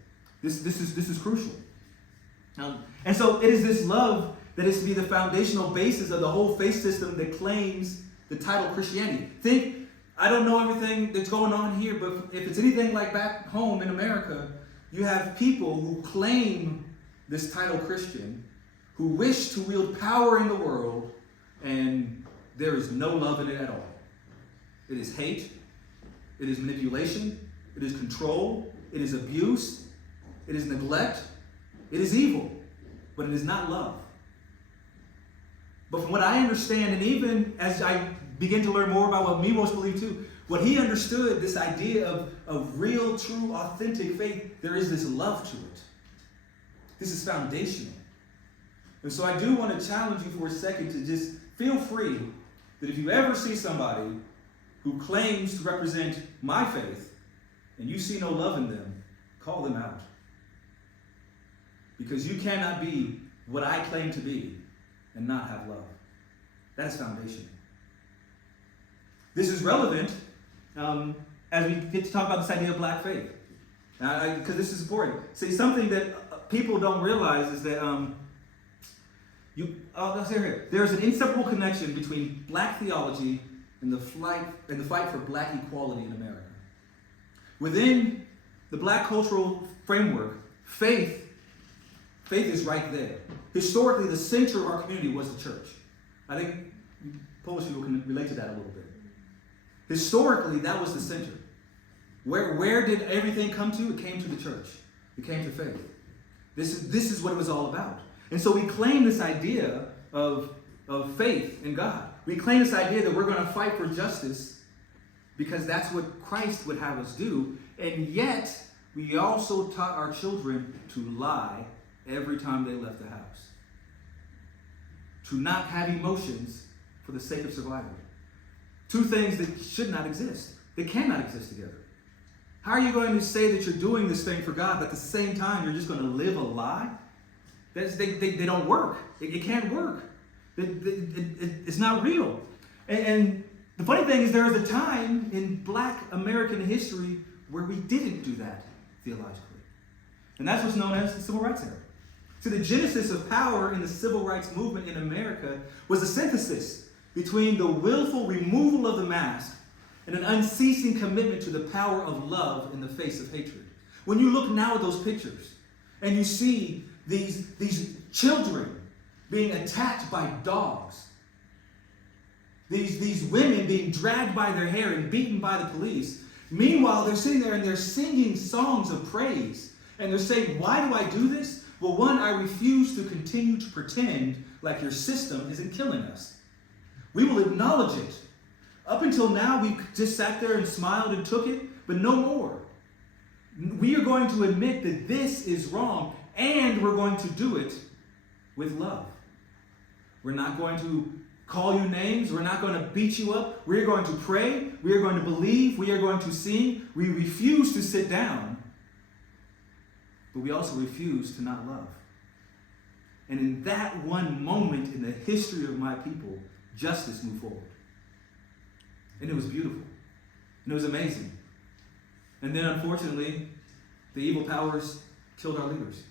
This is crucial. And so it is this love that is to be the foundational basis of the whole faith system that claims the title Christianity. I don't know everything that's going on here, but if it's anything like back home in America, you have people who claim this title Christian, who wish to wield power in the world, and there is no love in it at all. It is hate, it is manipulation, it is control, it is abuse, it is neglect, it is evil, but it is not love. But from what I understand, and even as I begin to learn more about what Miłosz believed too, what he understood, this idea of real, true, authentic faith, there is this love to it. This is foundational. And so I do want to challenge you for a second to just feel free that if you ever see somebody who claims to represent my faith and you see no love in them, call them out. Because you cannot be what I claim to be and not have love. That is foundational. This is relevant as we get to talk about this idea of black faith. Because this is important. See, something that people don't realize is that there's an inseparable connection between black theology and the fight for black equality in America. Within the black cultural framework, faith is right there. Historically, the center of our community was the church. I think Polish people can relate to that a little bit. Historically, that was the center. Where did everything come to? It came to the church. It came to faith. This is what it was all about. And so we claim this idea of faith in God. We claim this idea that we're going to fight for justice because that's what Christ would have us do. And yet, we also taught our children to lie every time they left the house. To not have emotions for the sake of survival. Two things that should not exist. They cannot exist together. How are you going to say that you're doing this thing for God, but at the same time you're just going to live a lie? They don't work. It can't work. It's not real. And the funny thing is, there was a time in black American history where we didn't do that theologically. And that's what's known as the Civil Rights era. So the genesis of power in the Civil Rights movement in America was a synthesis between the willful removal of the mask and an unceasing commitment to the power of love in the face of hatred. When you look now at those pictures and you see these children being attacked by dogs, these women being dragged by their hair and beaten by the police, meanwhile they're sitting there and they're singing songs of praise and they're saying, why do I do this? Well, one, I refuse to continue to pretend like your system isn't killing us. We will acknowledge it. Up until now, we just sat there and smiled and took it, but no more. We are going to admit that this is wrong, and we're going to do it with love. We're not going to call you names. We're not going to beat you up. We are going to pray. We are going to believe. We are going to sing. We refuse to sit down, but we also refuse to not love. And in that one moment in the history of my people, justice moved forward. And it was beautiful. And it was amazing. And then, unfortunately, the evil powers killed our leaders.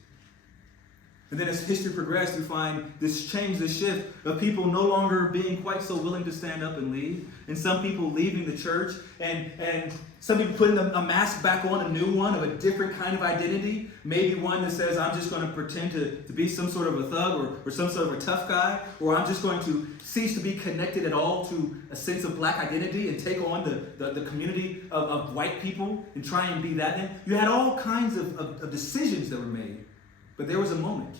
And then as history progressed, we find this change, this shift of people no longer being quite so willing to stand up and lead. And some people leaving the church, and some people putting a mask back on, a new one of a different kind of identity. Maybe one that says, I'm just going to pretend to be some sort of a thug or some sort of a tough guy, or I'm just going to cease to be connected at all to a sense of black identity and take on the community of white people and try and be that. And you had all kinds of decisions that were made. But there was a moment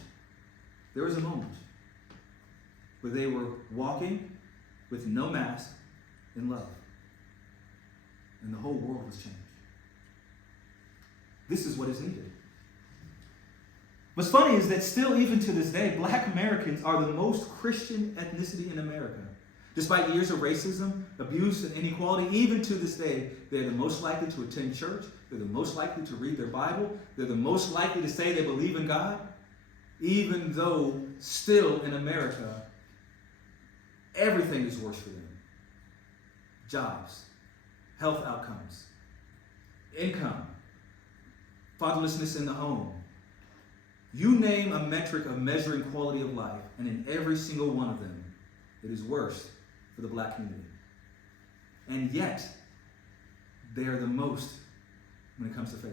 where they were walking with no mask in love. And the whole world was changed. This is what is needed. What's funny is that still, even to this day, black Americans are the most Christian ethnicity in America. Despite years of racism, abuse, and inequality, even to this day, they're the most likely to attend church. They're the most likely to read their Bible. They're the most likely to say they believe in God. Even though still in America, everything is worse for them. Jobs, health outcomes, income, fatherlessness in the home. You name a metric of measuring quality of life, and in every single one of them, it is worse for the black community. And yet, they are the most when it comes to faith.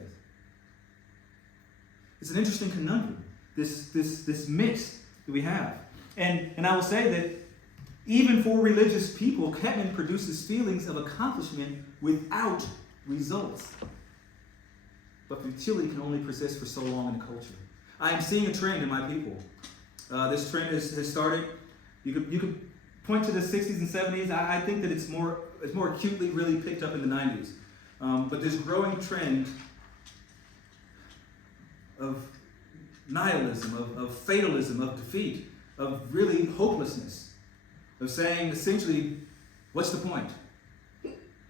It's an interesting conundrum, this mix that we have. And I will say that even for religious people, Ketman produces feelings of accomplishment without results. But futility can only persist for so long in a culture. I am seeing a trend in my people. This trend has started. You could point to the 60s and 70s. I think that it's more acutely really picked up in the 90s. But this growing trend of nihilism, of fatalism, of defeat, of really hopelessness, of saying essentially, what's the point?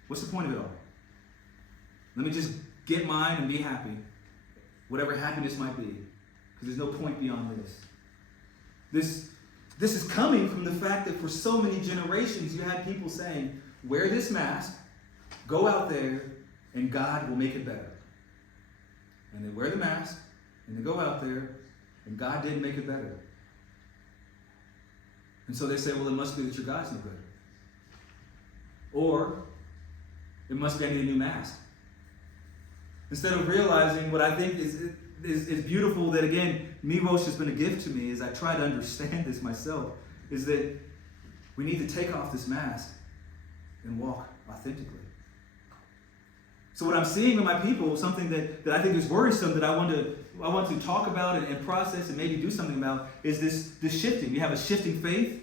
What's the point of it all? Let me just get mine and be happy, whatever happiness might be, because there's no point beyond this. This is coming from the fact that for so many generations you had people saying, wear this mask, go out there, and God will make it better. And they wear the mask, and they go out there, and God didn't make it better. And so they say, well, it must be that your God's no good. Or it must be I need a new mask. Instead of realizing what I think is beautiful, that again, Miłosz has been a gift to me as I try to understand this myself, is that we need to take off this mask and walk authentically. So what I'm seeing in my people, something that I think is worrisome, that I want to talk about and process and maybe do something about, is this shifting. We have a shifting faith,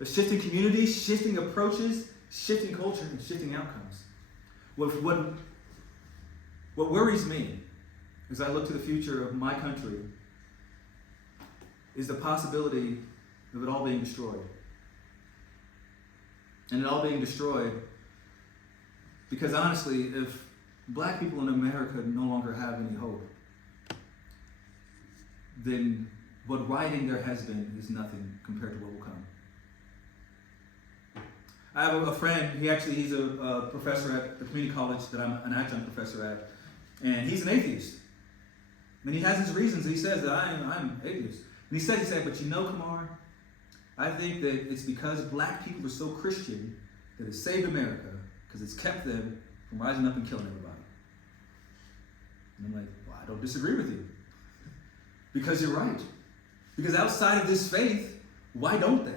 a shifting community, shifting approaches, shifting culture, and shifting outcomes. What worries me as I look to the future of my country is the possibility of it all being destroyed. And it all being destroyed because honestly, if black people in America no longer have any hope, then what rioting there has been is nothing compared to what will come. I have a friend, he's a professor at the community college that I'm an adjunct professor at, and he's an atheist. And he has his reasons. He says that I'm atheist. And he said, but you know, Kamar, I think that it's because black people are so Christian that it saved America, because it's kept them from rising up and killing everybody. And I'm like, well, I don't disagree with you. Because you're right. Because outside of this faith, why don't they?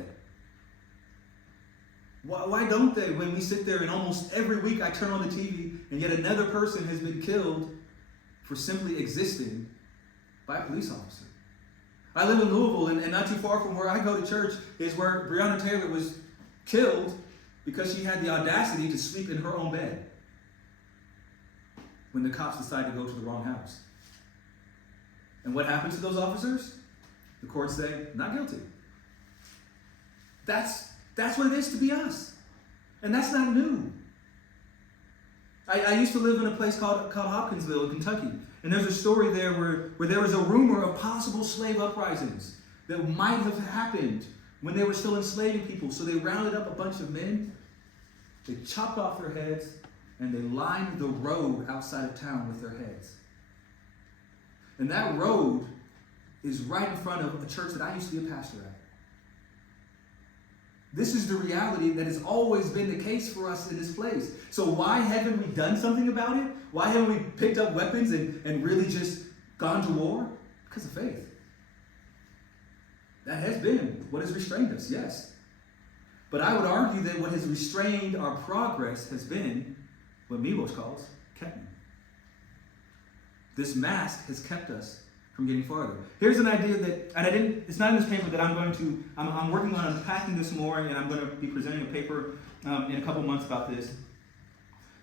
Why don't they? When we sit there and almost every week I turn on the TV and yet another person has been killed for simply existing by a police officer. I live in Louisville, and not too far from where I go to church is where Breonna Taylor was killed because she had the audacity to sleep in her own bed when the cops decided to go to the wrong house. And what happens to those officers? The courts say, not guilty. That's what it is to be us. And that's not new. I used to live in a place called Hopkinsville, Kentucky. And there's a story there where there was a rumor of possible slave uprisings that might have happened when they were still enslaving people. So they rounded up a bunch of men, they chopped off their heads, and they lined the road outside of town with their heads. And that road is right in front of a church that I used to be a pastor at. This is the reality that has always been the case for us in this place. So why haven't we done something about it? Why haven't we picked up weapons and really just gone to war? Because of faith. That has been what has restrained us, yes. But I would argue that what has restrained our progress has been what Miłosz calls Ketman. This mask has kept us from getting farther. Here's an idea that, and it's not in this paper that I'm working on unpacking this more, and I'm going to be presenting a paper in a couple months about this.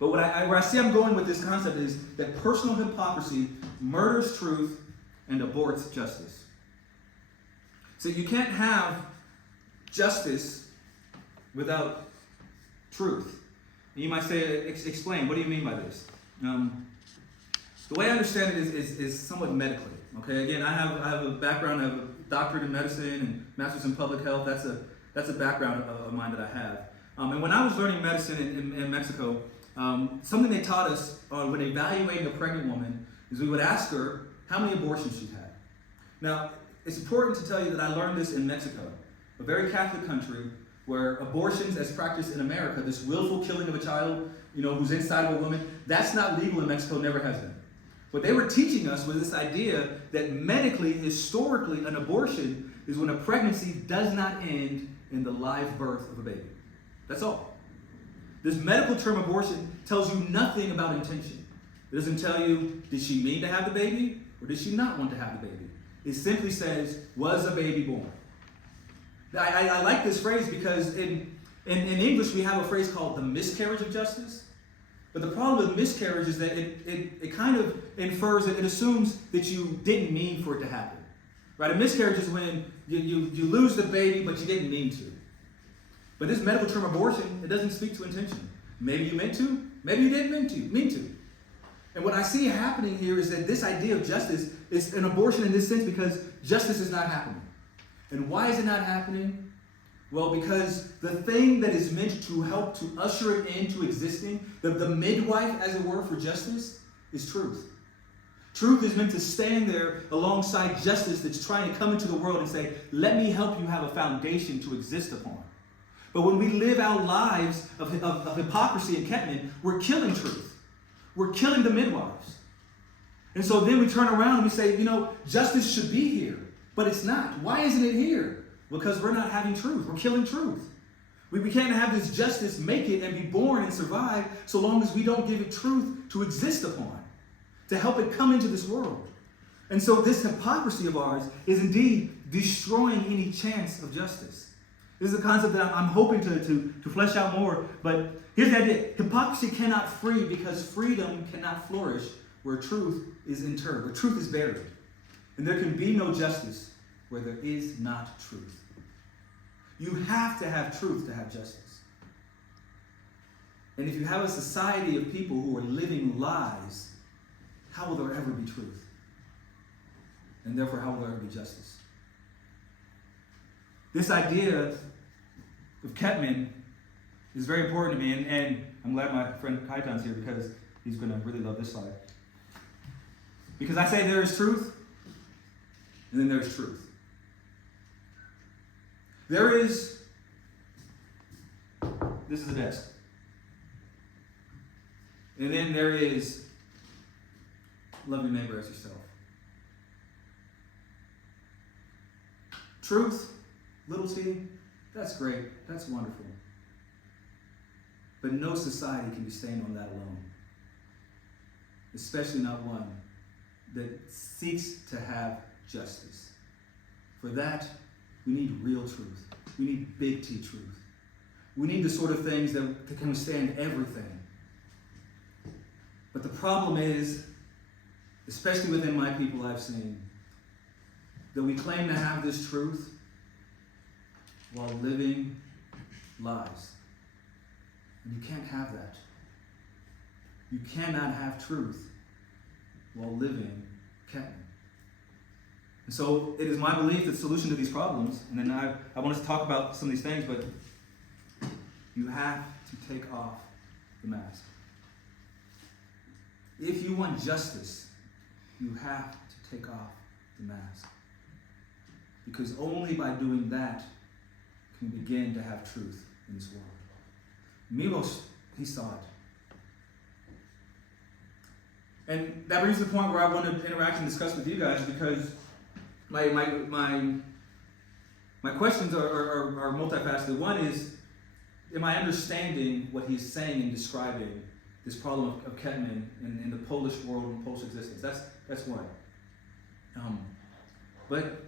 But where I see I'm going with this concept is that personal hypocrisy murders truth and aborts justice. So you can't have justice without truth. And you might say, explain, what do you mean by this? The way I understand it is somewhat medically. Okay, again, I have a background, I have a doctorate in medicine and master's in public health. That's a background of mine that I have. And when I was learning medicine in Mexico, something they taught us when evaluating a pregnant woman is we would ask her how many abortions she'd had. Now, it's important to tell you that I learned this in Mexico, a very Catholic country where abortions as practiced in America, this willful killing of a child, who's inside of a woman, that's not legal in Mexico, never has been. What they were teaching us was this idea that medically, historically, an abortion is when a pregnancy does not end in the live birth of a baby. That's all. This medical term abortion tells you nothing about intention. It doesn't tell you, did she mean to have the baby or did she not want to have the baby? It simply says, was a baby born? I like this phrase because in English we have a phrase called the miscarriage of justice. But the problem with miscarriage is that it kind of infers, it assumes that you didn't mean for it to happen. Right? A miscarriage is when you lose the baby, but you didn't mean to. But this medical term abortion, it doesn't speak to intention. Maybe you meant to, maybe you didn't mean to. And what I see happening here is that this idea of justice is an abortion in this sense because justice is not happening. And why is it not happening? Well, because the thing that is meant to help to usher it into existing, the midwife, as it were, for justice, is truth. Truth is meant to stand there alongside justice that's trying to come into the world and say, let me help you have a foundation to exist upon. But when we live our lives of hypocrisy and Ketman, we're killing truth. We're killing the midwives. And so then we turn around and we say, justice should be here, but it's not. Why isn't it here? Because we're not having truth. We're killing truth. We can't have this justice make it and be born and survive so long as we don't give it truth to exist upon, to help it come into this world. And so this hypocrisy of ours is indeed destroying any chance of justice. This is a concept that I'm hoping to flesh out more, but here's the idea. Hypocrisy cannot free because freedom cannot flourish where truth is interred, where truth is buried. And there can be no justice where there is not truth. You have to have truth to have justice. And if you have a society of people who are living lies, how will there ever be truth? And therefore, how will there ever be justice? This idea of Ketman is very important to me, and I'm glad my friend Kaitan's here because he's going to really love this slide. Because I say there is truth, and then there's truth. This is a desk. And then there is love your neighbor as yourself. Truth, little t, that's great, that's wonderful. But no society can be staying on that alone. Especially not one that seeks to have justice. For that, we need real truth. We need big T truth. We need the sort of things that can withstand everything. But the problem is, especially within my people I've seen, that we claim to have this truth while living lies. And you can't have that. You cannot have truth while living Ketman. And so it is my belief that the solution to these problems, and then I want us to talk about some of these things, but you have to take off the mask. If you want justice, you have to take off the mask. because only by doing that can we begin to have truth in this world. Miłosz, he saw it. And that brings to the point where I want to interact and discuss with you guys, because my questions are multifaceted. One is, am I understanding what he's saying and describing this problem of Ketman in the Polish world and Polish existence? That's one. But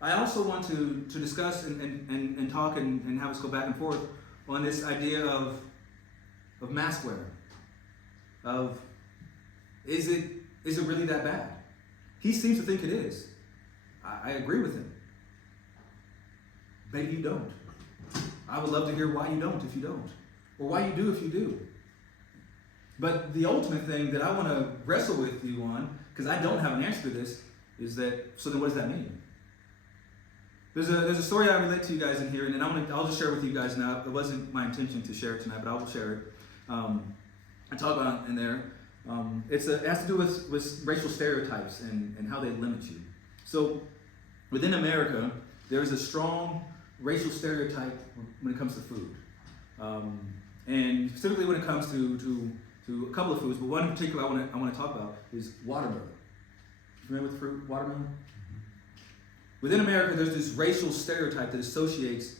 I also want to discuss and talk and have us go back and forth on this idea of mask wearing. Of, is it really that bad? He seems to think it is. I agree with him. Maybe you don't. I would love to hear why you don't if you don't. Or why you do if you do. But the ultimate thing that I want to wrestle with you on, because I don't have an answer to this, is that, so then what does that mean? There's a story I relate to you guys in here, and I'll just share it with you guys now. It wasn't my intention to share it tonight, but I will share it. I talk about it in there. It has to do with racial stereotypes and how they limit you. So within America, there's a strong racial stereotype when it comes to food. And specifically when it comes to a couple of foods, but one in particular I want to talk about is watermelon. Familiar with the fruit watermelon? Within America, there's this racial stereotype that associates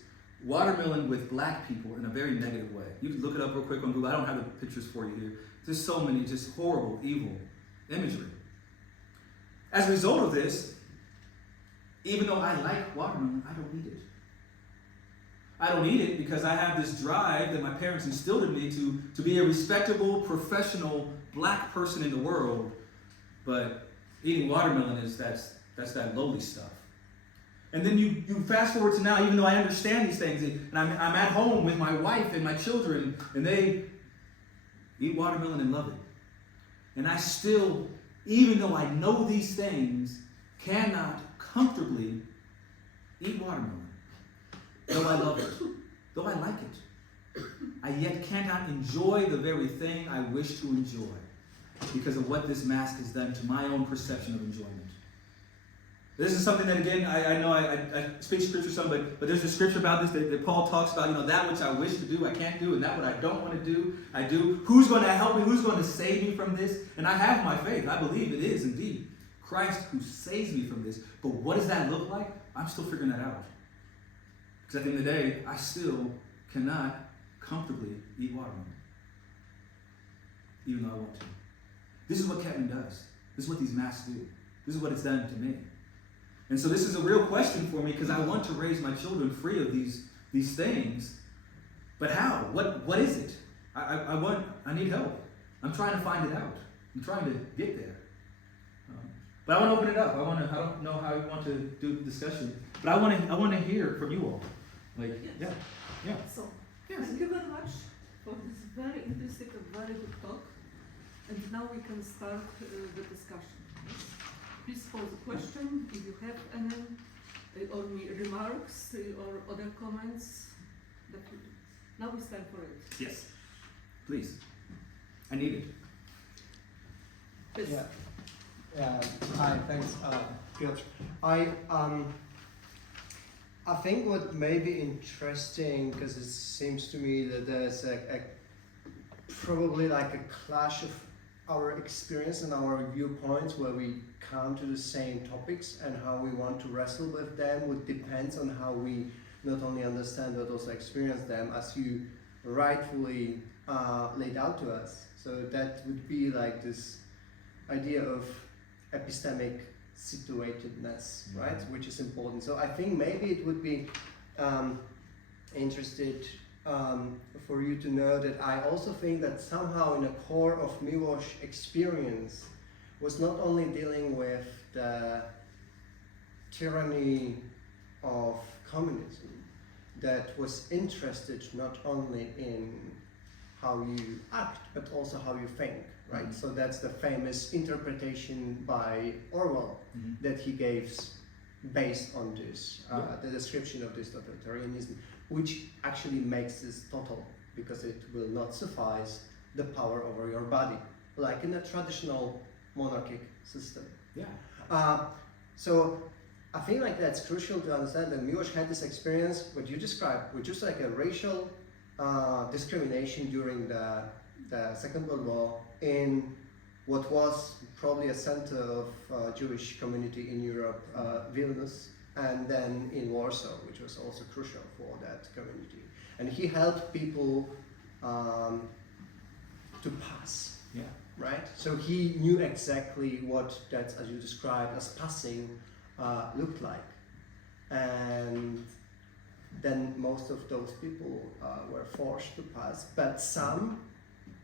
watermelon with black people in a very negative way. You can look it up real quick on Google. I don't have the pictures for you here. There's so many just horrible, evil imagery. As a result of this, even though I like watermelon, I don't eat it. I don't eat it because I have this drive that my parents instilled in me to be a respectable, professional black person in the world. But eating watermelon that's that lowly stuff. And then you fast forward to now, even though I understand these things, and I'm at home with my wife and my children, and they eat watermelon and love it. And I still, even though I know these things, cannot comfortably eat watermelon. Though I love it, though I like it, I yet cannot enjoy the very thing I wish to enjoy because of what this mask has done to my own perception of enjoyment. This is something that, again, I know I speak scripture some, but there's a scripture about this that Paul talks about, that which I wish to do, I can't do, and that what I don't want to do, I do. Who's going to help me? Who's going to save me from this? And I have my faith. I believe it is indeed Christ who saves me from this. But what does that look like? I'm still figuring that out. Because at the end of the day, I still cannot comfortably eat watermelon, even though I want to. This is what Ketman does. This is what these masks do. This is what it's done to me. And so this is a real question for me because I want to raise my children free of these things. But how? What is it? I need help. I'm trying to find it out. I'm trying to get there. But I want to open it up. I don't know how you want to do the discussion, but I want to hear from you all. Yes. Yeah. So, thank you very much for this very interesting and very good talk. And now we can start the discussion. Yes? Please pose a question if you have any, or remarks or other comments. Now it's time for it. Yes. Please. I need it. Yes. Yeah. Hi. Thanks, Piotr. I think what may be interesting, because it seems to me that there's probably like a clash of our experience and our viewpoints where we come to the same topics, and how we want to wrestle with them would depends on how we not only understand but also experience them, as you rightfully laid out to us. So that would be like this idea of epistemic situatedness, right? Which is important. So I think maybe it would be interested for you to know that I also think that somehow in the core of Miłosz experience was not only dealing with the tyranny of communism, that was interested not only in how you act, but also how you think, right? Mm-hmm. So that's the famous interpretation by Orwell that he gave based on this, the description of this totalitarianism, which actually makes this total, because it will not suffice the power over your body, like in a traditional monarchic system. Yeah. So I think like that's crucial to understand that Miłosz had this experience, what you described, which was like a racial discrimination during the Second World War in what was probably a center of Jewish community in Europe, Vilnius, and then in Warsaw, which was also crucial for that community. And he helped people to pass, Yeah. right? So he knew exactly what that, as you described, as passing looked like. And then most of those people were forced to pass, but some,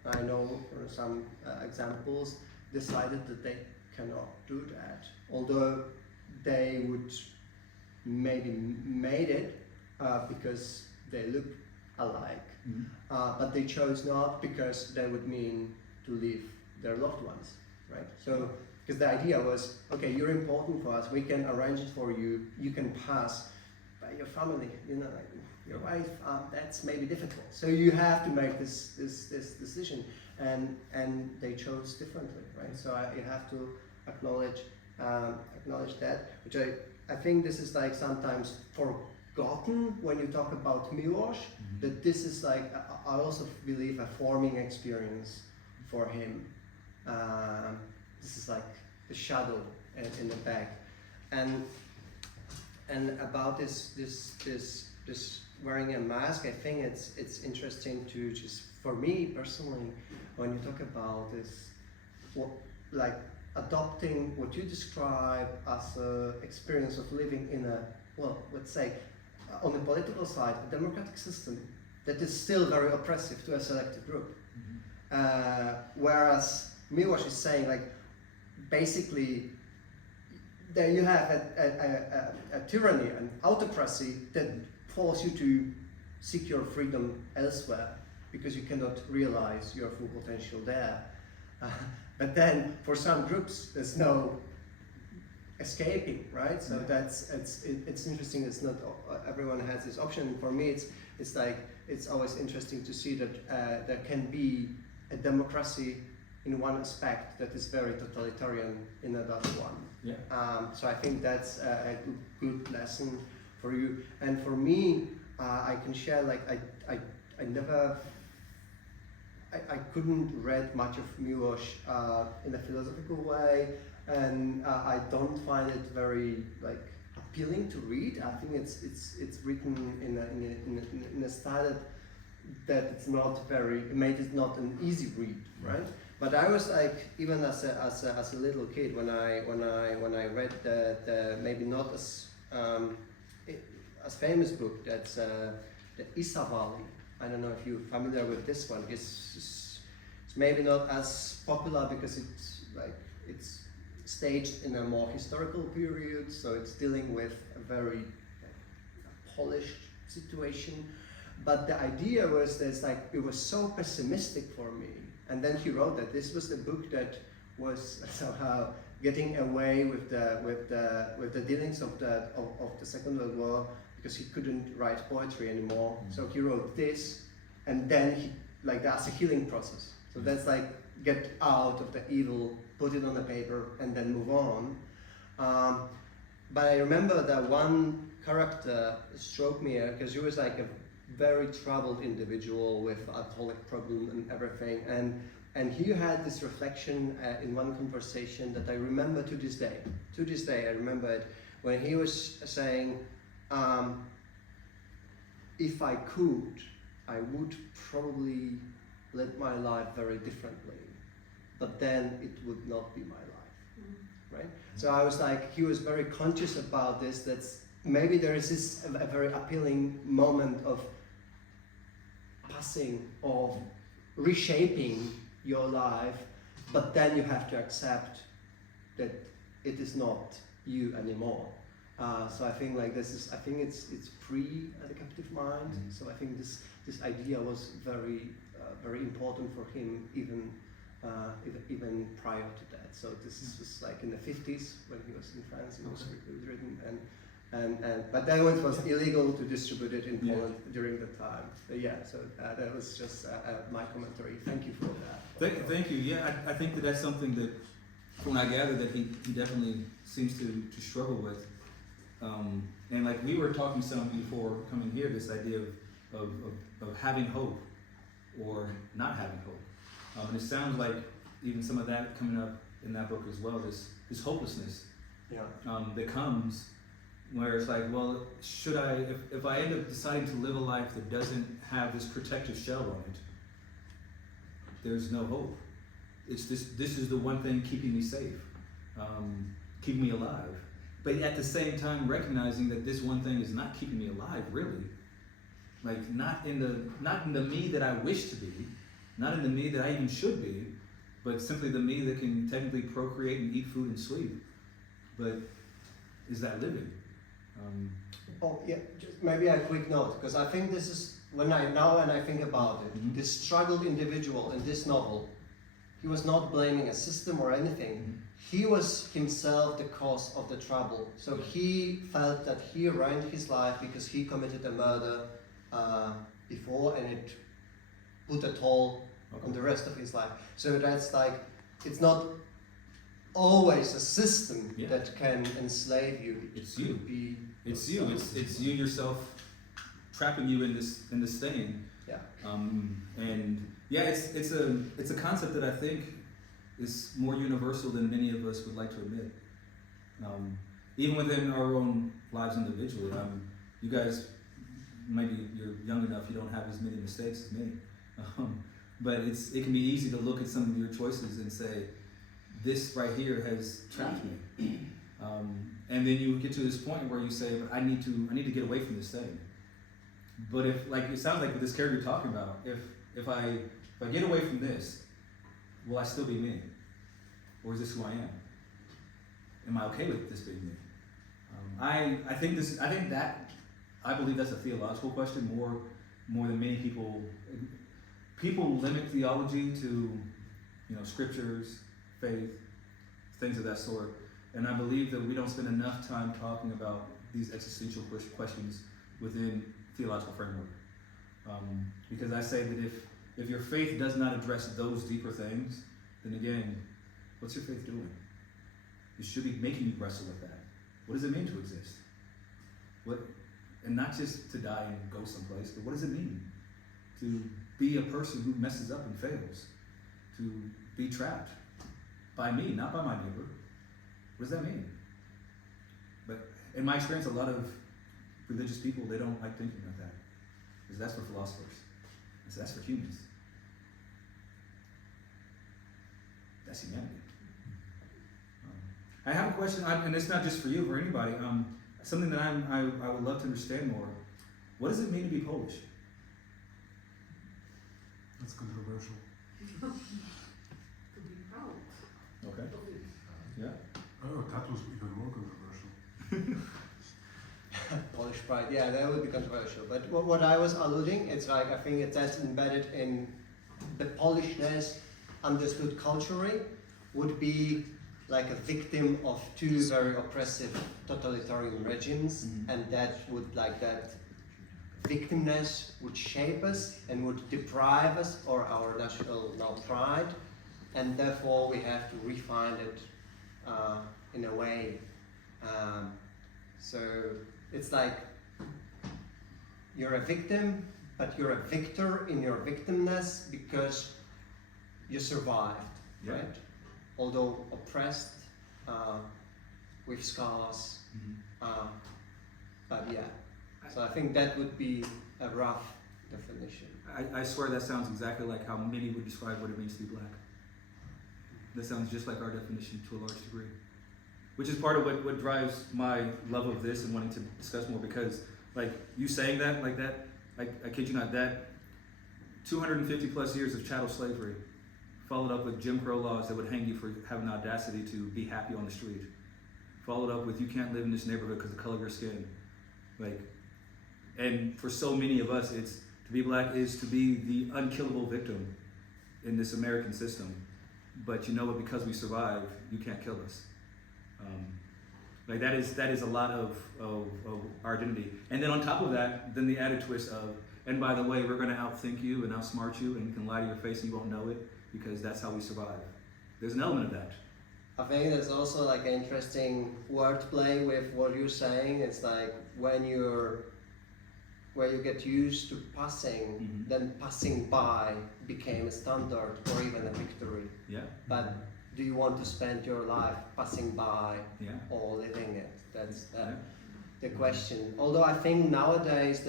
I know for some examples, decided that they cannot do that, although they would maybe made it because they look alike, but they chose not because that would mean to leave their loved ones, right? So, because the idea was, okay, you're important for us, we can arrange it for you, you can pass, but your family, you know, like your wife, that's maybe difficult. So you have to make this decision, and they chose differently, right? So you have to acknowledge that, which I think this is like sometimes forgotten when you talk about Miłosz, that this is like, I also believe, a forming experience for him. This is like the shadow in the back, and about this wearing a mask, I think it's interesting to just, for me personally, when you talk about this, like adopting what you describe as an experience of living in a, well, let's say, on the political side, a democratic system that is still very oppressive to a selected group. Whereas Miłosz is saying, like, basically, there you have a tyranny, an autocracy that forces you to seek your freedom elsewhere because you cannot realize your full potential there. But then, for some groups, there's no escaping, right? So it's interesting. It's not everyone has this option. For me, it's like it's always interesting to see that there can be a democracy in one aspect that is very totalitarian in another one. Yeah. So I think that's a good lesson for you. And for me, I can share, like, I couldn't read much of Miłosz in a philosophical way, and I don't find it very, like, appealing to read. I think it's written in a style that it's not very, it made it not an easy read, right? But I was like, even as a little kid, when I read the maybe not as famous book, that's the Isa Valley. I don't know if you're familiar with this one. It's maybe not as popular because it's staged in a more historical period, so it's dealing with a very polished situation. But the idea was that it was so pessimistic for me. And then he wrote that this was the book that was somehow getting away with the dealings of the Second World War, because he couldn't write poetry anymore. So he wrote this, and then he, like, that's a healing process. So that's like, get out of the evil, put it on the paper, and then move on. But I remember that one character struck me because he was like a very troubled individual with alcoholic problem and everything, and he had this reflection in one conversation that I remember to this day. To this day, I remember it when he was saying, if I could, I would probably live my life very differently, but then it would not be my life, right? So I was like, he was very conscious about this, that's maybe there is this a very appealing moment of passing, of reshaping your life, but then you have to accept that it is not you anymore. So I think like this is, I think it's free at the captive mind. So I think this idea was very important for him, even prior to that. So this was like in the 50s when he was in France. It was written, but then it was illegal to distribute it in Poland during the time. But so that was just my commentary. Thank you for that. Thank you. Yeah, I think that's something that, when I gather, that he definitely seems to struggle with. And like we were talking some before coming here, this idea of having hope or not having hope. And it sounds like even some of that coming up in that book as well, this hopelessness that comes where it's like, well, should I, if I end up deciding to live a life that doesn't have this protective shell on it, there's no hope. It's this is the one thing keeping me safe, keeping me alive. But at the same time, recognizing that this one thing is not keeping me alive, really. Like not in the me that I wish to be, not in the me that I even should be, but simply the me that can technically procreate and eat food and sleep. But is that living? Oh yeah, just maybe a quick note, because I think this is when I think about it, this struggled individual in this novel, he was not blaming a system or anything. He was himself the cause of the trouble. So he felt that he ruined his life because he committed a murder before, and it put a toll on the rest of his life. So that's like, it's not always a system that can enslave you. It's you. It's you. It's you yourself trapping you in this thing. Yeah. And yeah, it's a concept that I think is more universal than many of us would like to admit. Even within our own lives individually. You guys, maybe you're young enough, you don't have as many mistakes as me. But it can be easy to look at some of your choices and say, this right here has trapped me. And then you get to this point where you say, I need to get away from this thing. But if, like it sounds like with this character you're talking about, if I get away from this, will I still be me? Or is this who I am? Am I okay with this being me? I believe that's a theological question more than many people. People limit theology to, scriptures, faith, things of that sort. And I believe that we don't spend enough time talking about these existential questions within theological framework. Because I say that if your faith does not address those deeper things, then again, what's your faith doing? It should be making you wrestle with that. What does it mean to exist? And not just to die and go someplace, but what does it mean to be a person who messes up and fails? To be trapped by me, not by my neighbor. What does that mean? But in my experience, a lot of religious people, they don't like thinking about that. Because that's for philosophers. That's for humans. That's humanity. I have a question, and it's not just for you, for anybody. Something that I would love to understand more. What does it mean to be Polish? That's controversial. To be proud. Okay. Yeah. Oh, that was even more controversial. Polish pride, yeah, that would be controversial. But what I was alluding, it's like, I think that's embedded in the Polishness understood culturally would be like a victim of two very oppressive totalitarian regimes, and that victimness would shape us and would deprive us of our national pride, and therefore we have to refine it in a way. So it's like you're a victim, but you're a victor in your victimness because you survived, right? Although oppressed, with scars, but yeah. So I think that would be a rough definition. I swear that sounds exactly like how many would describe what it means to be black. That sounds just like our definition to a large degree. Which is part of what drives my love of this and wanting to discuss more, because like you saying that, like that, I kid you not, that 250 plus years of chattel slavery followed up with Jim Crow laws that would hang you for having the audacity to be happy on the street. Followed up with you can't live in this neighborhood because of the color of your skin. Like, and for so many of us, it's to be black is to be the unkillable victim in this American system. But you know what? Because we survive, you can't kill us. Like that is a lot of our identity. And then on top of that, then the added twist of, and by the way, we're going to outthink you and outsmart you, and you can lie to your face and you won't know it because that's how we survive. There's an element of that. I think there's also like an interesting wordplay with what you're saying. It's like when you get used to passing, then passing by became a standard or even a victory. Yeah. But do you want to spend your life passing by Yeah. or living it? That's Yeah. the question. Although I think nowadays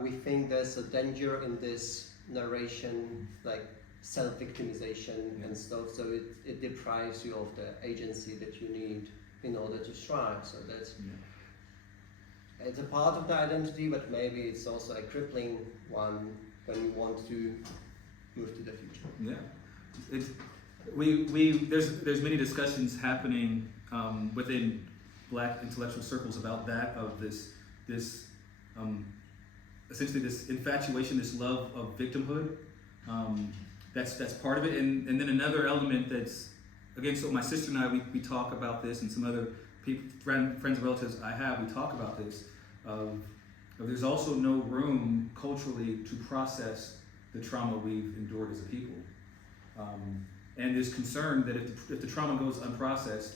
we think there's a danger in this narration, like self-victimization and stuff. So it deprives you of the agency that you need in order to strive. So that's it's a part of the identity, but maybe it's also a crippling one when you want to move to the future. Yeah. There's many discussions happening within Black intellectual circles about that, of this essentially this infatuation, this love of victimhood. That's part of it, and then another element that's, again, so my sister and I, we talk about this, and some other people, friends and relatives I have, we talk about this. There's also no room culturally to process the trauma we've endured as a people, and there's concern that if the trauma goes unprocessed,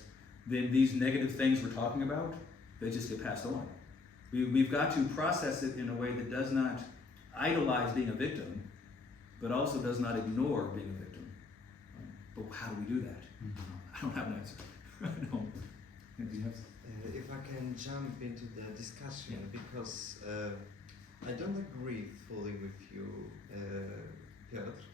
then these negative things we're talking about, they just get passed on. We've got to process it in a way that does not idolize being a victim, but also does not ignore being a victim. But how do we do that? I don't have an answer. No. Do you have? If I can jump into the discussion, because I don't agree fully with you, Piotr,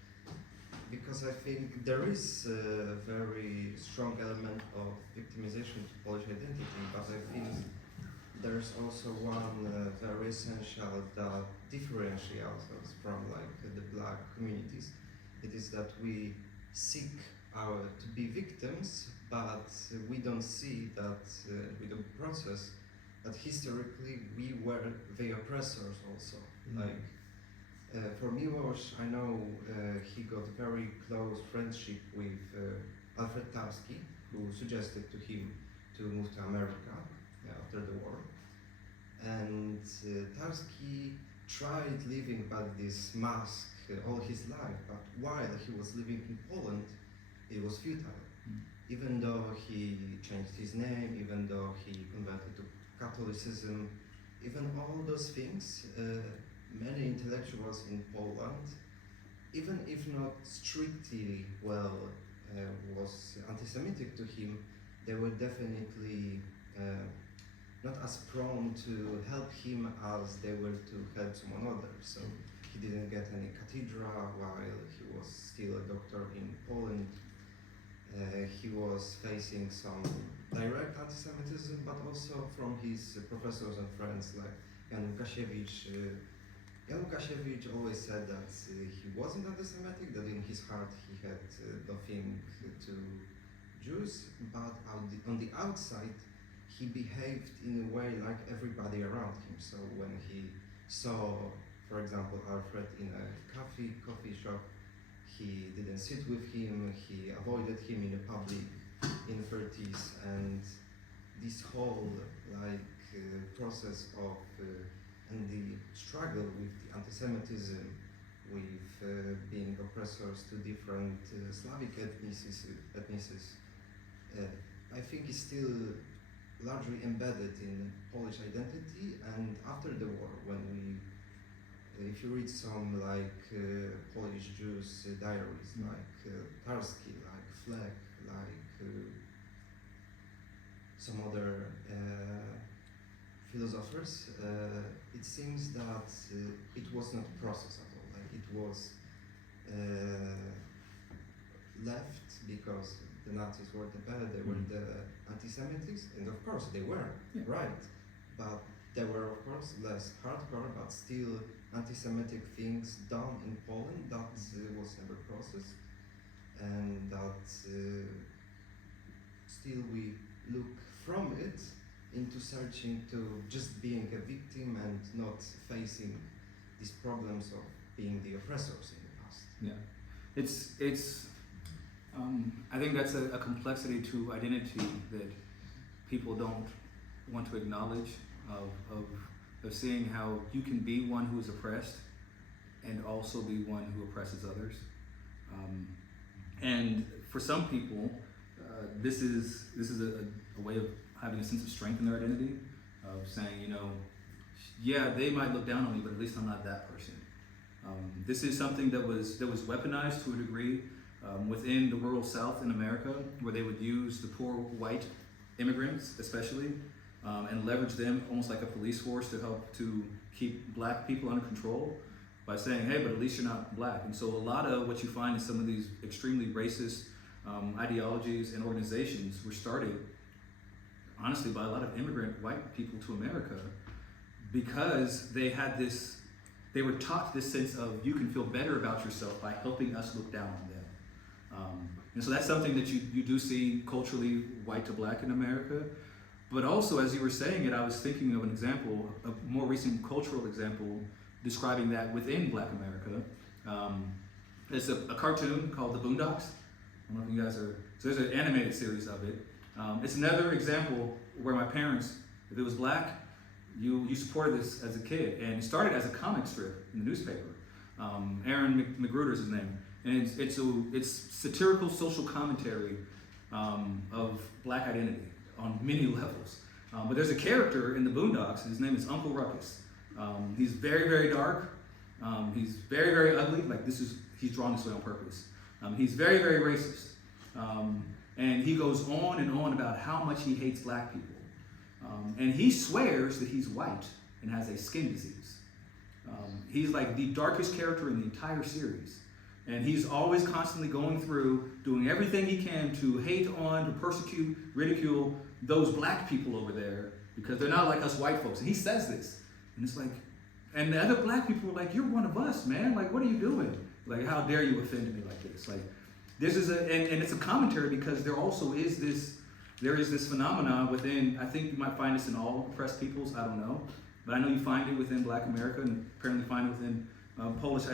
because I think there is a very strong element of victimization to Polish identity, but I think there's also one very essential that differentiates us from like the Black communities. It is that we seek to be victims, but we don't see that, we don't process that historically we were the oppressors also. Like for Miłosz, I know he got very close friendship with Alfred Tarski, who suggested to him to move to America after the war. And Tarski tried living by this mask all his life, but while he was living in Poland, it was futile. Even though he changed his name, even though he converted to Catholicism, even all those things, many intellectuals in Poland, even if not strictly was anti-Semitic to him, they were definitely not as prone to help him as they were to help someone else. So he didn't get any cathedra while he was still a doctor in Poland. He was facing some direct anti-Semitism, but also from his professors and friends like Jan Łukasiewicz. Jan Łukasiewicz always said that he wasn't anti-Semitic, that in his heart he had nothing to Jews, but on the outside he behaved in a way like everybody around him. So when he saw, for example, Alfred in a coffee shop, he didn't sit with him, he avoided him in the public inverties, and this whole process of and the struggle with the anti-Semitism, with being oppressors to different Slavic ethnicities, I think is still largely embedded in Polish identity. And after the war, when if you read some Polish Jews diaries, like Tarski, like Fleck, like some other philosophers, it seems that it was not a process at all. Like it was left because the Nazis were the bad, they were the anti-Semitics, and of course they were, right, but there were of course less hardcore, but still anti-Semitic things done in Poland that was never processed, and that still we look from it into searching to just being a victim and not facing these problems of being the oppressors in the past. Yeah, it's I think that's a complexity to identity that people don't want to acknowledge, of seeing how you can be one who is oppressed and also be one who oppresses others. And for some people, this is a way of having a sense of strength in their identity, of saying, you know, yeah, they might look down on me, but at least I'm not that person. This is something that was weaponized to a degree within the rural South in America, where they would use the poor white immigrants, especially, and leverage them almost like a police force to help to keep black people under control by saying, hey, but at least you're not black. And so a lot of what you find in some of these extremely racist ideologies and organizations were started, honestly, by a lot of immigrant white people to America, because they were taught this sense of you can feel better about yourself by helping us look down on them. And so that's something that you do see culturally white to black in America. But also, as you were saying it, I was thinking of an example, a more recent cultural example, describing that within Black America. It's a cartoon called The Boondocks. I don't know if you guys are, so there's an animated series of it. It's another example where my parents, if it was black, you supported this as a kid. And it started as a comic strip in the newspaper. Aaron McGruder's his name. And it's satirical social commentary of black identity on many levels. But there's a character in the Boondocks, and his name is Uncle Ruckus. He's very, very dark. He's very, very ugly. Like he's drawn this way on purpose. He's very, very racist. And he goes on and on about how much he hates black people. And he swears that he's white and has a skin disease. He's like the darkest character in the entire series. And he's always constantly going through, doing everything he can to hate on, to persecute, ridicule those black people over there because they're not like us white folks. And he says this. And it's like, and the other black people are like, you're one of us, man. Like, what are you doing? Like, how dare you offend me like this? Like, this is and it's a commentary because there also is this phenomenon within, I think you might find this in all oppressed peoples, I don't know. But I know you find it within Black America and apparently find it within Polish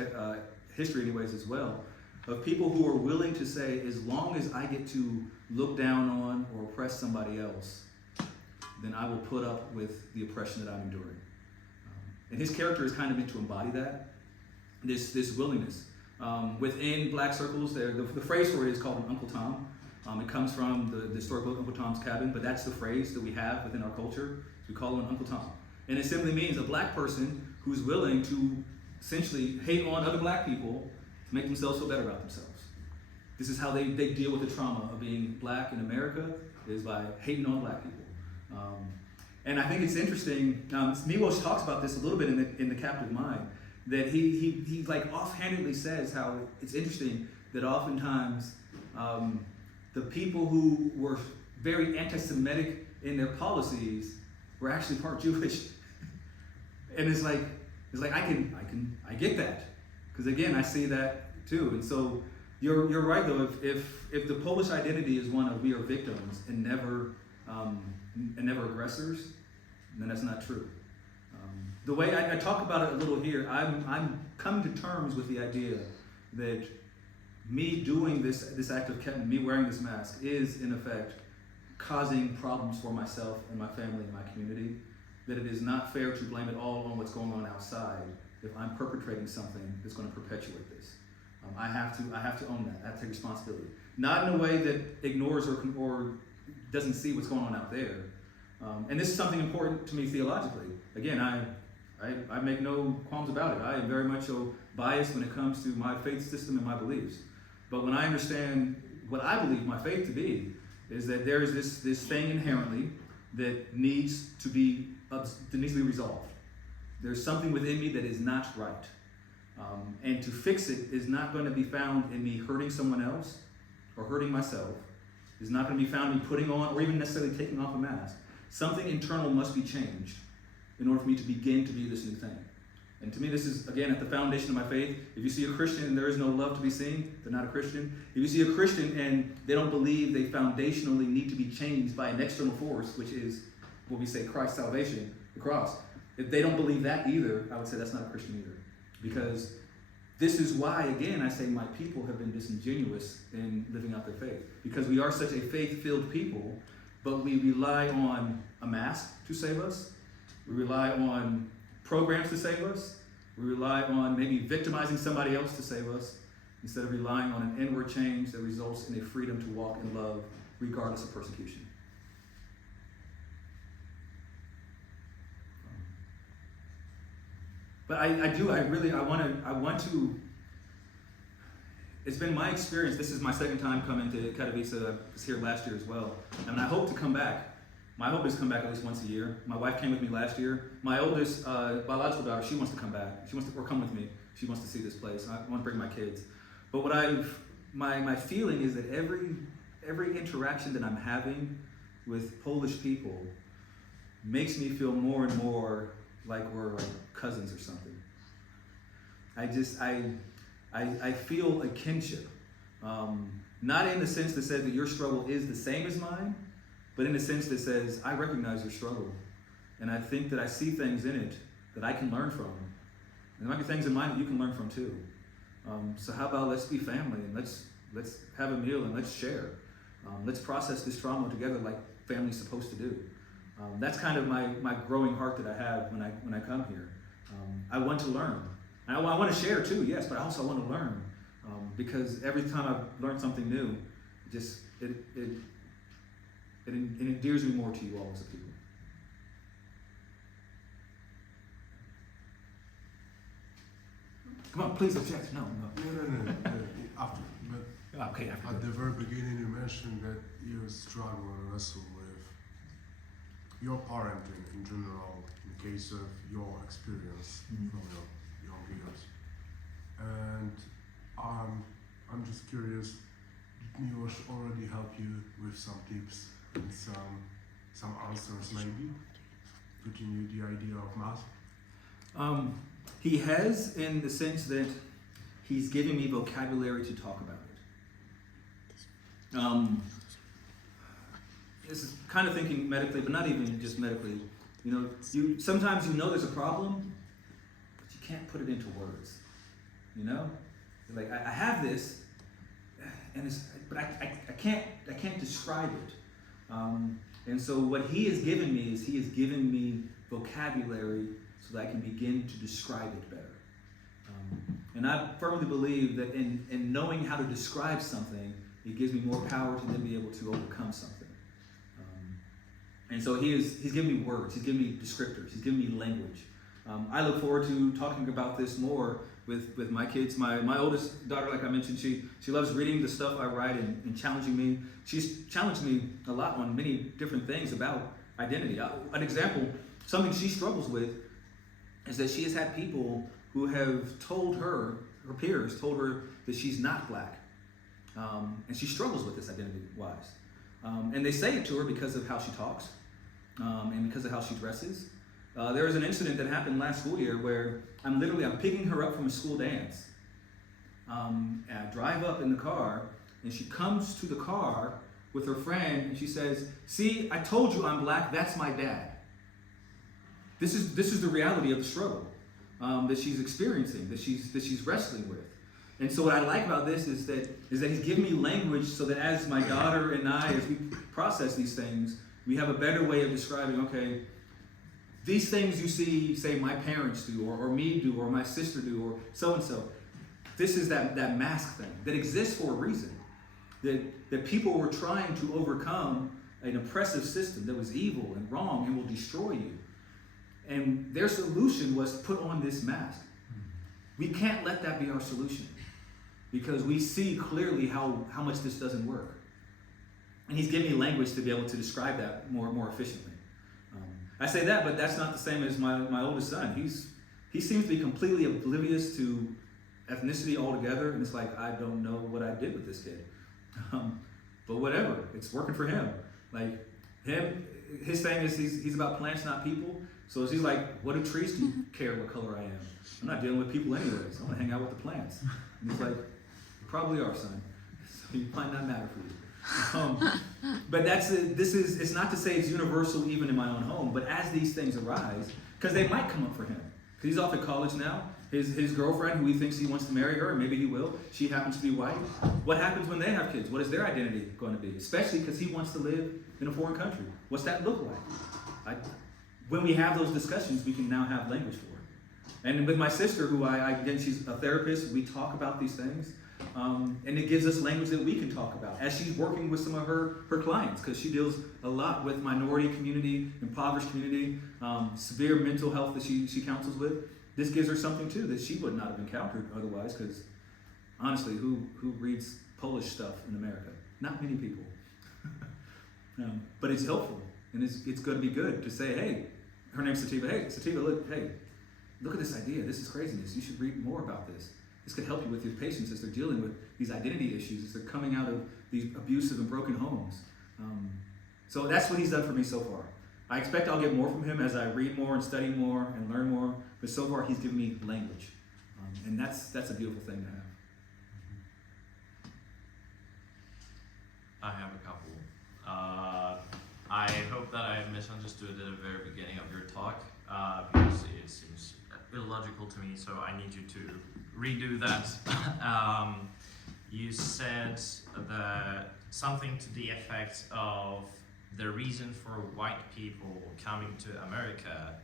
history anyways as well, of people who are willing to say, as long as I get to look down on or oppress somebody else, then I will put up with the oppression that I'm enduring. And his character is kind of meant to embody that, this willingness. Within black circles, the phrase for it is called an Uncle Tom. It comes from the historical Uncle Tom's Cabin, but that's the phrase that we have within our culture. So we call him an Uncle Tom. And it simply means a black person who's willing to essentially hate on other black people to make themselves feel better about themselves. This is how they deal with the trauma of being black in America, is by hating on black people. And I think it's interesting, Miłosz talks about this a little bit in the Captive Mind, that he like offhandedly says how it's interesting that oftentimes the people who were very anti-Semitic in their policies were actually part Jewish. And it's like I get that, because again I see that too. And so you're right though. If the Polish identity is one of we are victims and never aggressors, then that's not true. The way I talk about it a little here, I'm coming to terms with the idea that me doing this act of Ketman, me wearing this mask, is in effect causing problems for myself and my family and my community. That it is not fair to blame it all on what's going on outside if I'm perpetrating something that's going to perpetuate this. I have to own that. I have to take responsibility. Not in a way that ignores or doesn't see what's going on out there. And this is something important to me theologically. Again, I make no qualms about it. I am very much so biased when it comes to my faith system and my beliefs. But when I understand what I believe my faith to be, is that there is this thing inherently that needs to be resolved. There's something within me that is not right. And to fix it is not going to be found in me hurting someone else or hurting myself. It's not going to be found in me putting on or even necessarily taking off a mask. Something internal must be changed in order for me to begin to be this new thing. And to me, this is, again, at the foundation of my faith. If you see a Christian and there is no love to be seen, they're not a Christian. If you see a Christian and they don't believe they foundationally need to be changed by an external force, which is what we say Christ's salvation, the cross. If they don't believe that either, I would say that's not a Christian either. Because this is why, again, I say my people have been disingenuous in living out their faith. Because we are such a faith-filled people, but we rely on a mask to save us. We rely on programs to save us. We rely on maybe victimizing somebody else to save us, instead of relying on an inward change that results in a freedom to walk in love regardless of persecution. But I want to, it's been my experience, this is my second time coming to Katowice. I was here last year as well, and I hope to come back. My hope is to come back at least once a year. My wife came with me last year. My oldest biological daughter, she wants to come back. Or come with me. She wants to see this place. I want to bring my kids. But my feeling is that every interaction that I'm having with Polish people makes me feel more and more like we're like cousins or something. I feel a kinship. Not in the sense that says that your struggle is the same as mine, but in the sense that says, I recognize your struggle. And I think that I see things in it that I can learn from. And there might be things in mine that you can learn from too. So how about let's be family and let's have a meal and let's share. Let's process this trauma together like family's supposed to do. That's kind of my growing heart that I have when I come here. I want to learn. I want to share too, yes, but I also want to learn. Because every time I've learned something new, it endears me more to you all as a people. Come on, please object. No. No. After, but Okay, after. at the very beginning, you mentioned that you struggle and wrestle with your parenting in general, in case of your experience from your young years. And I'm just curious, did Miłosz already help you with some tips and some answers maybe, putting you the idea of math? He has, in the sense that he's giving me vocabulary to talk about it. This is kind of thinking medically, but not even just medically. You know, sometimes you know there's a problem, but you can't put it into words. You know, like I have this, but I can't describe it. And so what he has given me is he has given me vocabulary so that I can begin to describe it better. And I firmly believe that in knowing how to describe something, it gives me more power to then be able to overcome something. And so he's given me words, he's given me descriptors, he's given me language. I look forward to talking about this more with my kids. My oldest daughter, like I mentioned, she loves reading the stuff I write and challenging me. She's challenged me a lot on many different things about identity. An example, something she struggles with, is that she has had people who have told her peers told her that she's not black. And she struggles with this identity-wise. And they say it to her because of how she talks and because of how she dresses. There was an incident that happened last school year where I'm picking her up from a school dance. And I drive up in the car, and she comes to the car with her friend, and she says, "See, I told you I'm black, that's my dad." This is the reality of the struggle that she's experiencing, that she's wrestling with. And so what I like about this is that he's given me language so that as my daughter and I, as we process these things, we have a better way of describing, okay, these things you see, say, my parents do, or me do, or my sister do, or so-and-so. This is that mask thing that exists for a reason. That people were trying to overcome an oppressive system that was evil and wrong and will destroy you. And their solution was to put on this mask. We can't let that be our solution, because we see clearly how much this doesn't work. And he's given me language to be able to describe that more efficiently. I say that, but that's not the same as my oldest son. He seems to be completely oblivious to ethnicity altogether, and it's like, I don't know what I did with this kid. But whatever, it's working for him. Like his thing is he's about plants, not people. So he's like, what do trees care what color I am? I'm not dealing with people anyways. I want to hang out with the plants. And he's like, you probably are, son. So you might not matter for you. But it's not to say it's universal even in my own home, but as these things arise, because they might come up for him. Because he's off at college now. His girlfriend, who he thinks he wants to marry her, and maybe he will, she happens to be white. What happens when they have kids? What is their identity going to be? Especially because he wants to live in a foreign country. What's that look like? When we have those discussions, we can now have language for it. And with my sister, who again, she's a therapist, we talk about these things. And it gives us language that we can talk about as she's working with some of her clients, because she deals a lot with minority community, impoverished community, severe mental health that she counsels with. This gives her something too that she would not have encountered otherwise, because honestly, who reads Polish stuff in America? Not many people. But it's helpful, and it's going to be good to say, hey, her name's Sativa. Hey, Sativa, look at this idea. This is craziness. You should read more about this. This could help you with your patients as they're dealing with these identity issues, as they're coming out of these abusive and broken homes. So that's what he's done for me so far. I expect I'll get more from him as I read more and study more and learn more, but so far he's given me language. And that's a beautiful thing to have. I have a couple. I hope that I misunderstood at the very beginning of your talk, because it seems illogical to me, so I need you to redo that. You said something to the effect of the reason for white people coming to America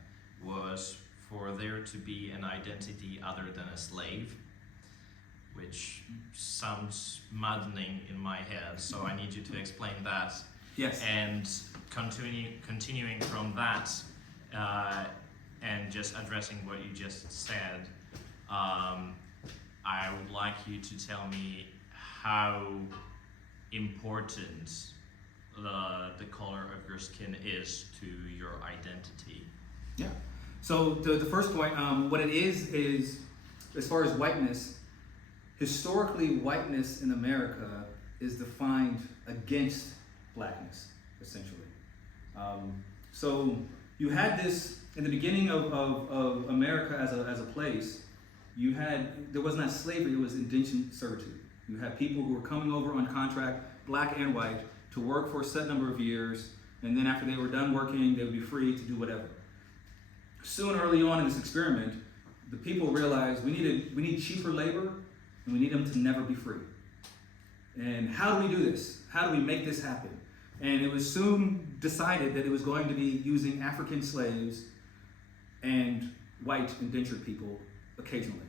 was for there to be an identity other than a slave, which sounds maddening in my head, so I need you to explain that. Yes. And continuing from that, and just addressing what you just said, I would like you to tell me how important the color of your skin is to your identity. Yeah. So the first point, what it is as far as whiteness, historically whiteness in America is defined against blackness, essentially. So you had this in the beginning of America as a place. There was not slavery; it was indentured servitude. You had people who were coming over on contract, black and white, to work for a set number of years, and then after they were done working, they would be free to do whatever. Soon, early on in this experiment, the people realized we need cheaper labor, and we need them to never be free. And how do we do this? How do we make this happen? And it was soon decided that it was going to be using African slaves and white indentured people occasionally.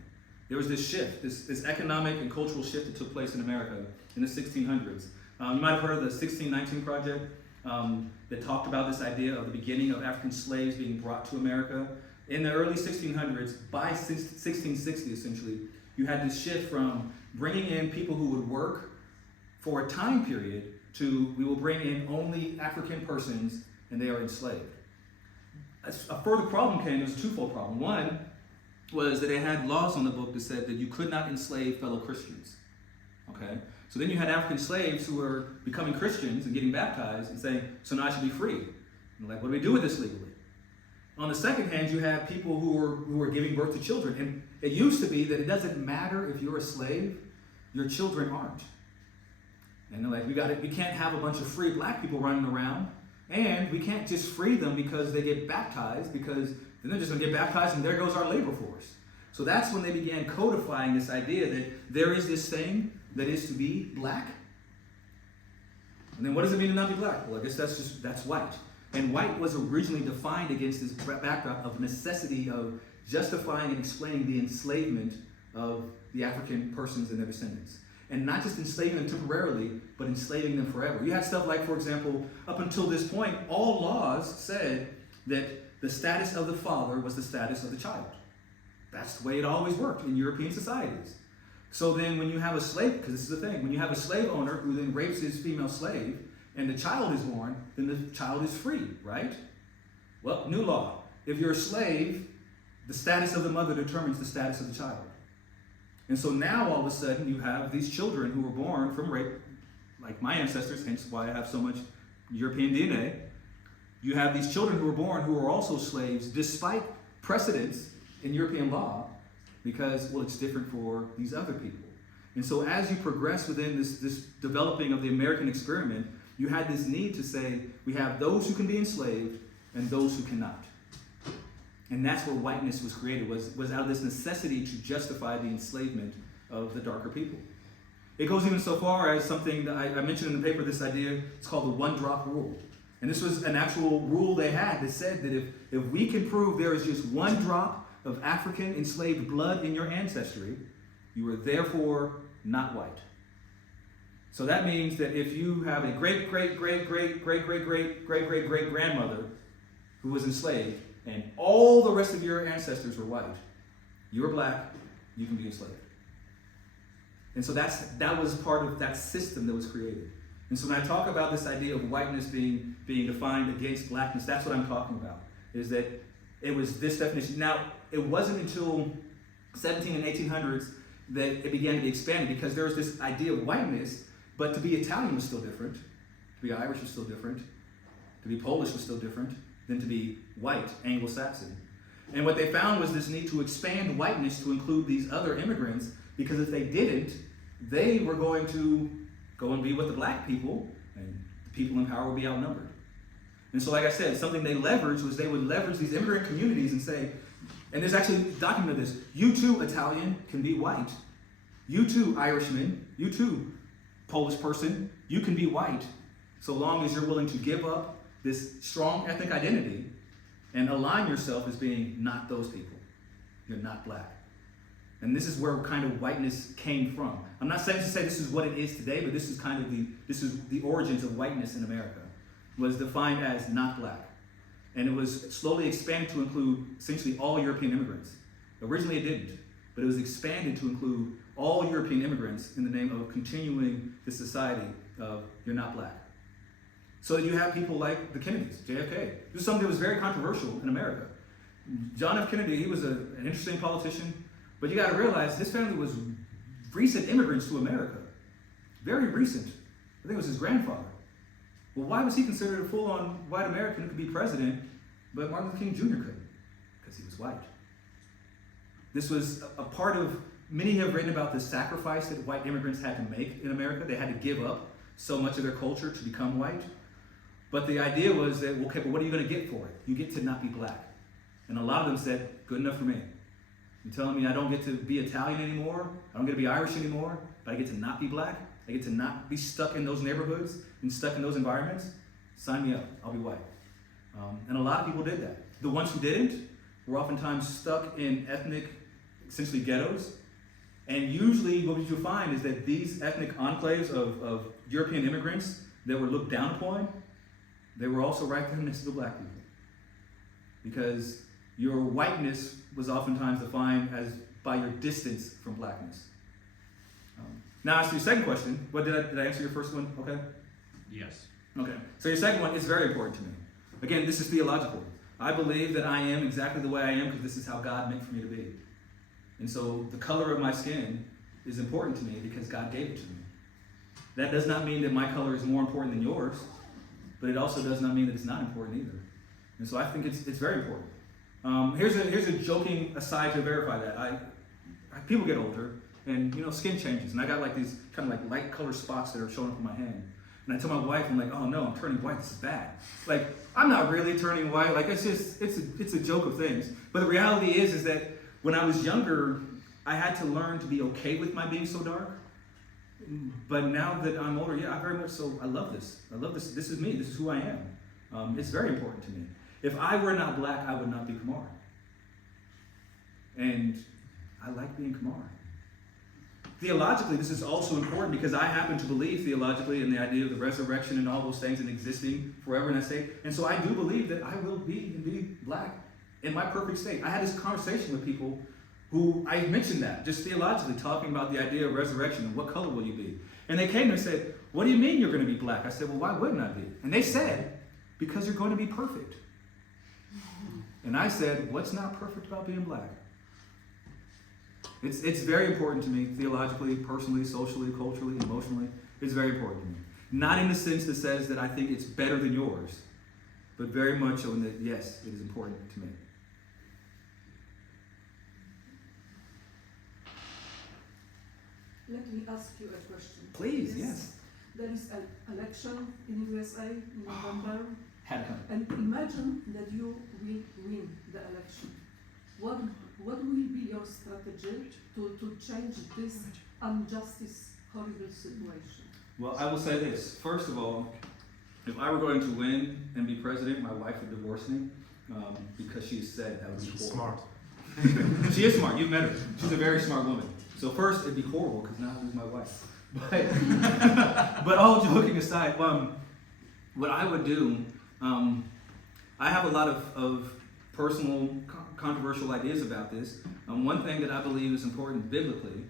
There was this shift, this economic and cultural shift that took place in America in the 1600s. You might have heard of the 1619 Project that talked about this idea of the beginning of African slaves being brought to America. In the early 1600s, by 1660 essentially, you had this shift from bringing in people who would work for a time period to we will bring in only African persons and they are enslaved. A further problem came. There was a twofold problem. One was that they had laws on the book that said that you could not enslave fellow Christians. Okay? So then you had African slaves who were becoming Christians and getting baptized and saying, so now I should be free. And like, what do we do with this legally? On the second hand, you have people who were giving birth to children. And it used to be that it doesn't matter if you're a slave, your children aren't. And they're like, we can't have a bunch of free black people running around, and we can't just free them because they get baptized, because then they're just going to get baptized and there goes our labor force. So that's when they began codifying this idea that there is this thing that is to be black. And then what does it mean to not be black? Well, I guess that's white. And white was originally defined against this backdrop of necessity of justifying and explaining the enslavement of the African persons and their descendants. And not just enslaving them temporarily, but enslaving them forever. You had stuff like, for example, up until this point, all laws said that the status of the father was the status of the child. That's the way it always worked in European societies. So then when you have a slave, because this is the thing, when you have a slave owner who then rapes his female slave, and the child is born, then the child is free, right? Well, new law. If you're a slave, the status of the mother determines the status of the child. And so now all of a sudden you have these children who were born from rape, like my ancestors, hence why I have so much European DNA. You have these children who were born who are also slaves despite precedents in European law because, well, it's different for these other people. And so as you progress within this developing of the American experiment, you had this need to say, we have those who can be enslaved and those who cannot. And that's where whiteness was created, was out of this necessity to justify the enslavement of the darker people. It goes even so far as something that I mentioned in the paper, this idea, it's called the one-drop rule. And this was an actual rule they had that said that if we can prove there is just one drop of African enslaved blood in your ancestry, you are therefore not white. So that means that if you have a great-great-great-great-great-great-great-great-great-grandmother who was enslaved, and all the rest of your ancestors were white, you're black, you can be enslaved. And so that was part of that system that was created. And so when I talk about this idea of whiteness being defined against blackness, that's what I'm talking about, is that it was this definition. Now, it wasn't until 17 and 1800s that it began to be expanded, because there was this idea of whiteness, but to be Italian was still different, to be Irish was still different, to be Polish was still different than to be white, Anglo-Saxon. And what they found was this need to expand whiteness to include these other immigrants, because if they didn't, they were going to go and be with the black people, and the people in power would be outnumbered. And so, like I said, something they leveraged was they would leverage these immigrant communities and say, and there's actually a document of this, you too, Italian, can be white. You too, Irishman, you too, Polish person, you can be white, so long as you're willing to give up this strong ethnic identity and align yourself as being not those people. You're not black. And this is where kind of whiteness came from. I'm not saying to say this is what it is today, but this is kind of the origins of whiteness in America. Was defined as not black. And it was slowly expanded to include essentially all European immigrants. Originally it didn't, but it was expanded to include all European immigrants in the name of continuing the society of you're not black. So you have people like the Kennedys, JFK. This is something that was very controversial in America. John F. Kennedy, he was an interesting politician, but you gotta realize his family was recent immigrants to America. Very recent. I think it was his grandfather. Well, why was he considered a full-on white American who could be president, but Martin Luther King Jr. couldn't? Because he was white. This was a part of, many have written about the sacrifice that white immigrants had to make in America. They had to give up so much of their culture to become white. But the idea was that, okay, but what are you going to get for it? You get to not be black. And a lot of them said, good enough for me. You're telling me I don't get to be Italian anymore, I don't get to be Irish anymore, but I get to not be black? I get to not be stuck in those neighborhoods and stuck in those environments? Sign me up, I'll be white. And a lot of people did that. The ones who didn't were oftentimes stuck in ethnic, essentially ghettos. And usually what you find is that these ethnic enclaves of European immigrants that were looked down upon, they were also right there next to the black people. Because your whiteness was oftentimes defined as by your distance from blackness. Now, as to your second question, did I answer your first one? Okay? Yes. Okay. So your second one is very important to me. Again, this is theological. I believe that I am exactly the way I am because this is how God meant for me to be. And so the color of my skin is important to me because God gave it to me. That does not mean that my color is more important than yours, but it also does not mean that it's not important either. And so I think it's very important. Here's a joking aside to verify that. People get older, and skin changes, and I got like these kind of like light colored spots that are showing up on my hand. And I tell my wife, I'm like, oh no, I'm turning white. This is bad. Like, I'm not really turning white. Like, it's a joke of things. But the reality is that when I was younger, I had to learn to be okay with my being so dark. But now that I'm older, I very much so. I love this. I love this. This is me. This is who I am. It's very important to me. If I were not black, I would not be Khmer. And I like being Khmer. Theologically, this is also important because I happen to believe theologically in the idea of the resurrection and all those things and existing forever in that state. And so I do believe that I will be indeed black in my perfect state. I had this conversation with people who I mentioned that, just theologically, talking about the idea of resurrection and what color will you be. And they came and said, what do you mean you're going to be black? I said, well, why wouldn't I be? And they said, because you're going to be perfect. And I said, what's not perfect about being black? It's very important to me, theologically, personally, socially, culturally, emotionally. It's very important to me. Not in the sense that says that I think it's better than yours, but very much so in that, yes, it is important to me. Let me ask you a question. Please, yes. There is an election in USA in November, Had to come. and imagine that you will win the election. What will be your strategy to change this injustice, horrible situation? Well, I will say this. First of all, if I were going to win and be president, my wife would divorce me because she said that would be She's horrible. smart. She is smart. You've met her. She's a very smart woman. So first, it'd be horrible because now I lose my wife. But all joking aside, what I would do, I have a lot of personal controversial ideas about this. One thing that I believe is important biblically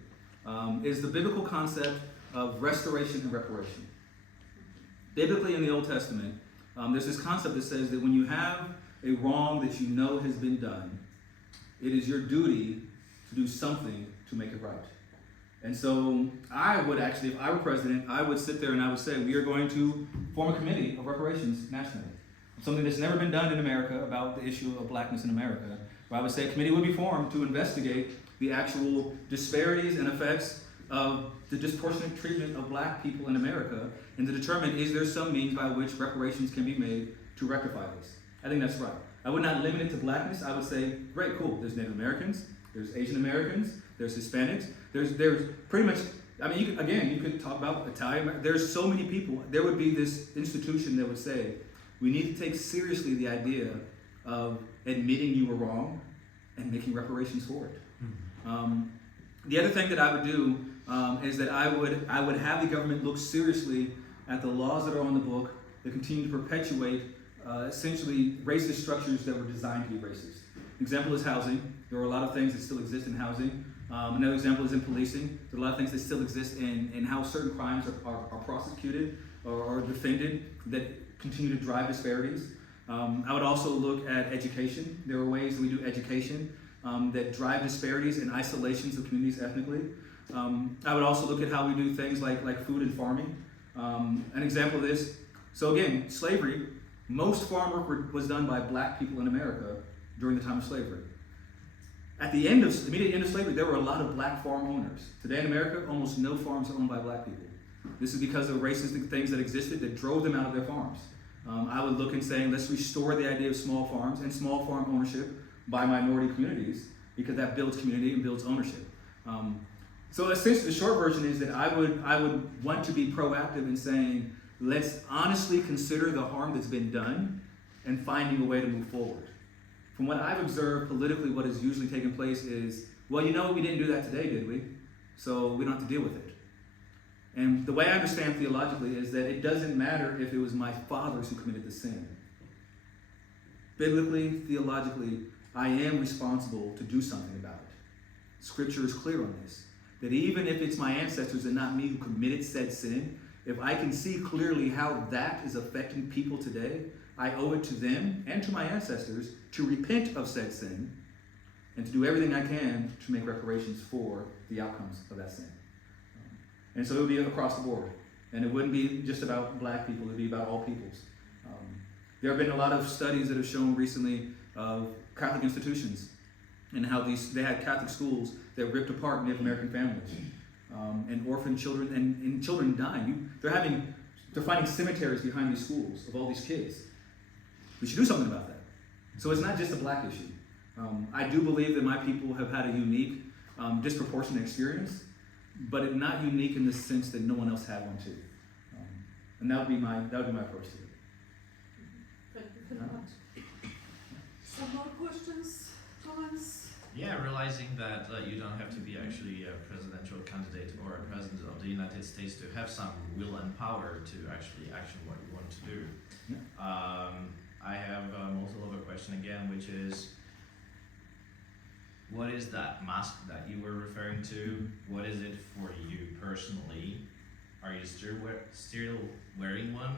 is the biblical concept of restoration and reparation. Biblically in the Old Testament, there's this concept that says that when you have a wrong that you know has been done, it is your duty to do something to make it right. And so I would actually, if I were president, I would sit there and I would say, we are going to form a committee of reparations nationally. Something that's never been done in America about the issue of blackness in America. Where I would say a committee would be formed to investigate the actual disparities and effects of the disproportionate treatment of black people in America and to determine, is there some means by which reparations can be made to rectify this? I think that's right. I would not limit it to blackness. I would say, great, cool. There's Native Americans, there's Asian Americans, there's Hispanics, there's pretty much, I mean, you could talk about Italian, there's so many people. There would be this institution that would say, we need to take seriously the idea of admitting you were wrong and making reparations for it. The other thing that I would do is that I would have the government look seriously at the laws that are on the book that continue to perpetuate essentially racist structures that were designed to be racist. Example is housing. There are a lot of things that still exist in housing. Another example is in policing. There are a lot of things that still exist in how certain crimes are prosecuted or defended that continue to drive disparities. I would also look at education. There are ways that we do education that drive disparities and isolations of communities ethnically. I would also look at how we do things like food and farming. An example of this, so again, slavery, most farm work was done by black people in America during the time of slavery. At the immediate end of slavery, there were a lot of black farm owners. Today in America, almost no farms are owned by black people. This is because of racist things that existed that drove them out of their farms. I would look and say, let's restore the idea of small farms and small farm ownership by minority communities because that builds community and builds ownership. So essentially, the short version is that I would want to be proactive in saying, let's honestly consider the harm that's been done and finding a way to move forward. From what I've observed politically, what has usually taken place is, well, you know, we didn't do that today, did we? So we don't have to deal with it. And the way I understand theologically is that it doesn't matter if it was my fathers who committed the sin. Biblically, theologically, I am responsible to do something about it. Scripture is clear on this, that even if it's my ancestors and not me who committed said sin, if I can see clearly how that is affecting people today, I owe it to them and to my ancestors to repent of said sin and to do everything I can to make reparations for the outcomes of that sin. And so it would be across the board. And it wouldn't be just about black people, it would be about all peoples. There have been a lot of studies that have shown recently of Catholic institutions and how they had Catholic schools that ripped apart Native American families and orphan children and children dying. They're finding cemeteries behind these schools of all these kids. We should do something about that. So it's not just a black issue. I do believe that my people have had a unique, disproportionate experience, but it's not unique in the sense that no one else had one too. And that would be my approach to it. Thank you very much. Some more questions, comments? Yeah, realizing that you don't have to be actually a presidential candidate or a president of the United States to have some will and power to actually action what you want to do. Yeah. I have also have a question again, which is, what is that mask that you were referring to? What is it for you personally? Are you still wearing one,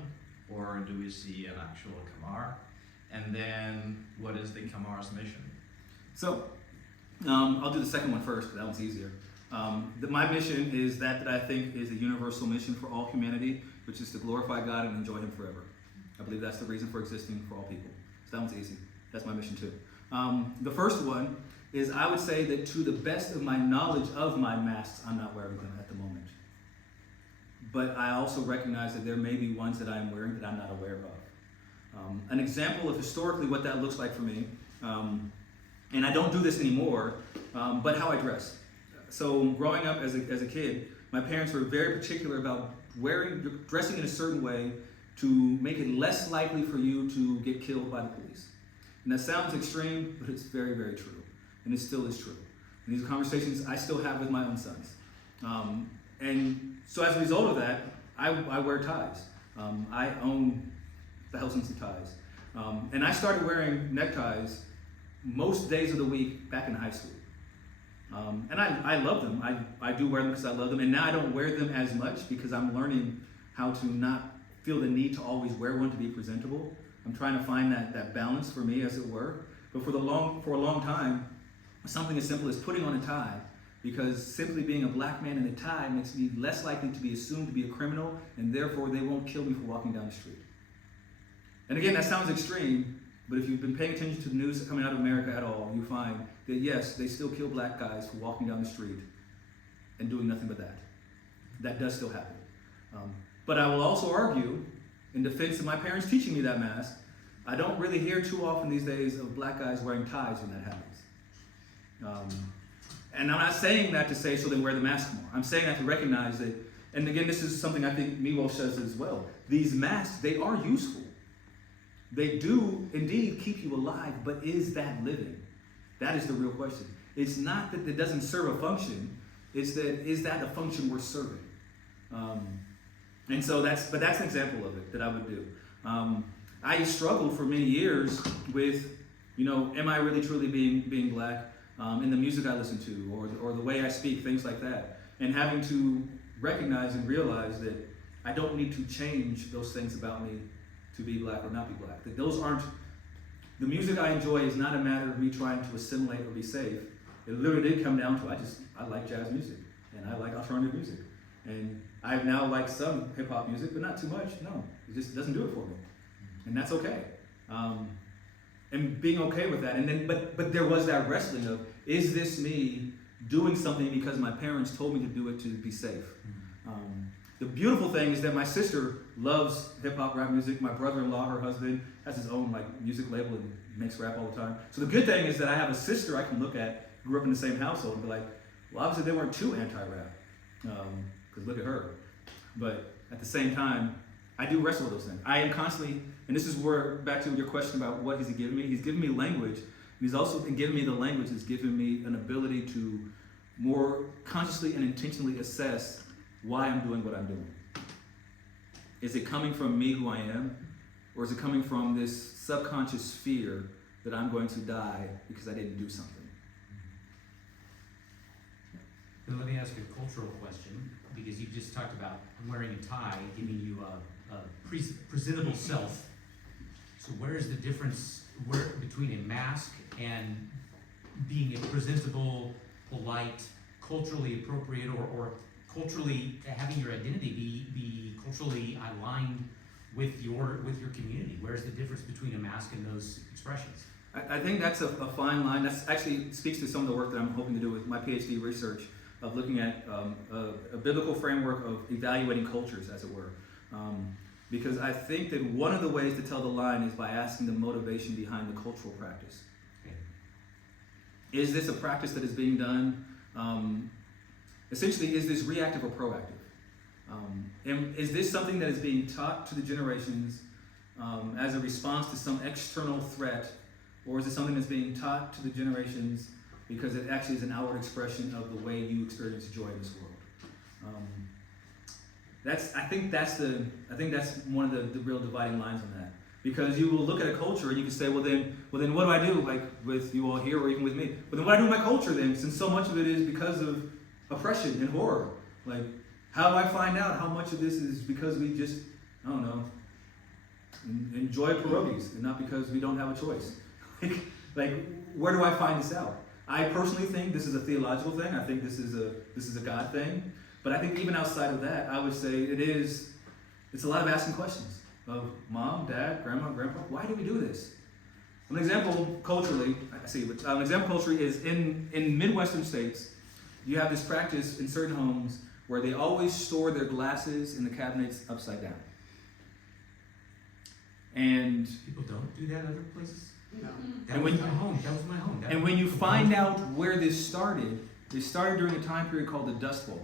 or do we see an actual Kamar? And then, what is the Kamar's mission? So, I'll do the second one first, that one's easier. My mission is that I think is a universal mission for all humanity, which is to glorify God and enjoy Him forever. I believe that's the reason for existing for all people. So that one's easy. That's my mission too. The first one is I would say that to the best of my knowledge of my masks, I'm not wearing them at the moment. But I also recognize that there may be ones that I'm wearing that I'm not aware of. An example of historically what that looks like for me, and I don't do this anymore, but how I dress. So growing up as a kid, my parents were very particular about dressing in a certain way to make it less likely for you to get killed by the police. And that sounds extreme, but it's very, very true. And it still is true. And these conversations I still have with my own sons. And so as a result of that, I wear ties. I own thousands of ties. And I started wearing neckties most days of the week back in high school. And I love them. I do wear them because I love them. And now I don't wear them as much because I'm learning how to not feel the need to always wear one to be presentable. I'm trying to find that balance for me, as it were. But for a long time, something as simple as putting on a tie, because simply being a black man in a tie makes me less likely to be assumed to be a criminal, and therefore they won't kill me for walking down the street. And again, that sounds extreme, but if you've been paying attention to the news coming out of America at all, you find that yes, they still kill black guys for walking down the street and doing nothing but that. That does still happen. But I will also argue, in defense of my parents teaching me that mask, I don't really hear too often these days of black guys wearing ties when that happens. And I'm not saying that to say so then wear the mask more. I'm saying that to recognize that, and again, this is something I think Miłosz says as well. These masks, they are useful. They do indeed keep you alive, but is that living? That is the real question. It's not that it doesn't serve a function, it's that, is that a function worth serving? And so that's an example of it that I would do. I struggled for many years with, am I really truly being black in the music I listen to or the way I speak, things like that. And having to recognize and realize that I don't need to change those things about me to be black or not be black. That those aren't, the music I enjoy is not a matter of me trying to assimilate or be safe. It literally did come down to, I like jazz music and I like alternative music. And I now like some hip hop music, but not too much. No, it just doesn't do it for me. And that's okay. And being okay with that. And then, but there was that wrestling of, is this me doing something because my parents told me to do it to be safe? The beautiful thing is that my sister loves hip hop rap music. My brother-in-law, her husband, has his own music label and makes rap all the time. So the good thing is that I have a sister I can look at, grew up in the same household, and be like, well, obviously they weren't too anti-rap, because look at her. But at the same time, I do wrestle with those things. I am constantly, and this is where, back to your question about what has he given me, he's given me language, and he's also given me the language that's given me an ability to more consciously and intentionally assess why I'm doing what I'm doing. Is it coming from me, who I am, or is it coming from this subconscious fear that I'm going to die because I didn't do something? Now let me ask you a cultural question, because you just talked about wearing a tie giving you a presentable self. So where is the difference between a mask and being a presentable, polite, culturally appropriate, or culturally having your identity be culturally aligned with your community? Where's the difference between a mask and those expressions? I think that's a fine line. That's actually speaks to some of the work that I'm hoping to do with my PhD research of looking at a biblical framework of evaluating cultures, as it were. Because I think that one of the ways to tell the line is by asking the motivation behind the cultural practice. Okay. Is this a practice that is being done? Essentially, is this reactive or proactive? And is this something that is being taught to the generations as a response to some external threat, or is it something that's being taught to the generations because it actually is an outward expression of the way you experience joy in this world? I think that's one of the real dividing lines on that. Because you will look at a culture and you can say, well then what do I do, like with you all here or even with me? But then what do I do with my culture then, since so much of it is because of oppression and horror? Like, how do I find out how much of this is because we just, I don't know, enjoy pierogies and not because we don't have a choice? Like, where do I find this out? I personally think this is a theological thing. I think this is a God thing. But I think even outside of that, I would say it's a lot of asking questions of mom, dad, grandma, grandpa. Why do we do this? An example culturally, is in Midwestern states, you have this practice in certain homes where they always store their glasses in the cabinets upside down. And People don't do that other places? No. That was my home. And when you find out where this started, it started during a time period called the Dust Bowl,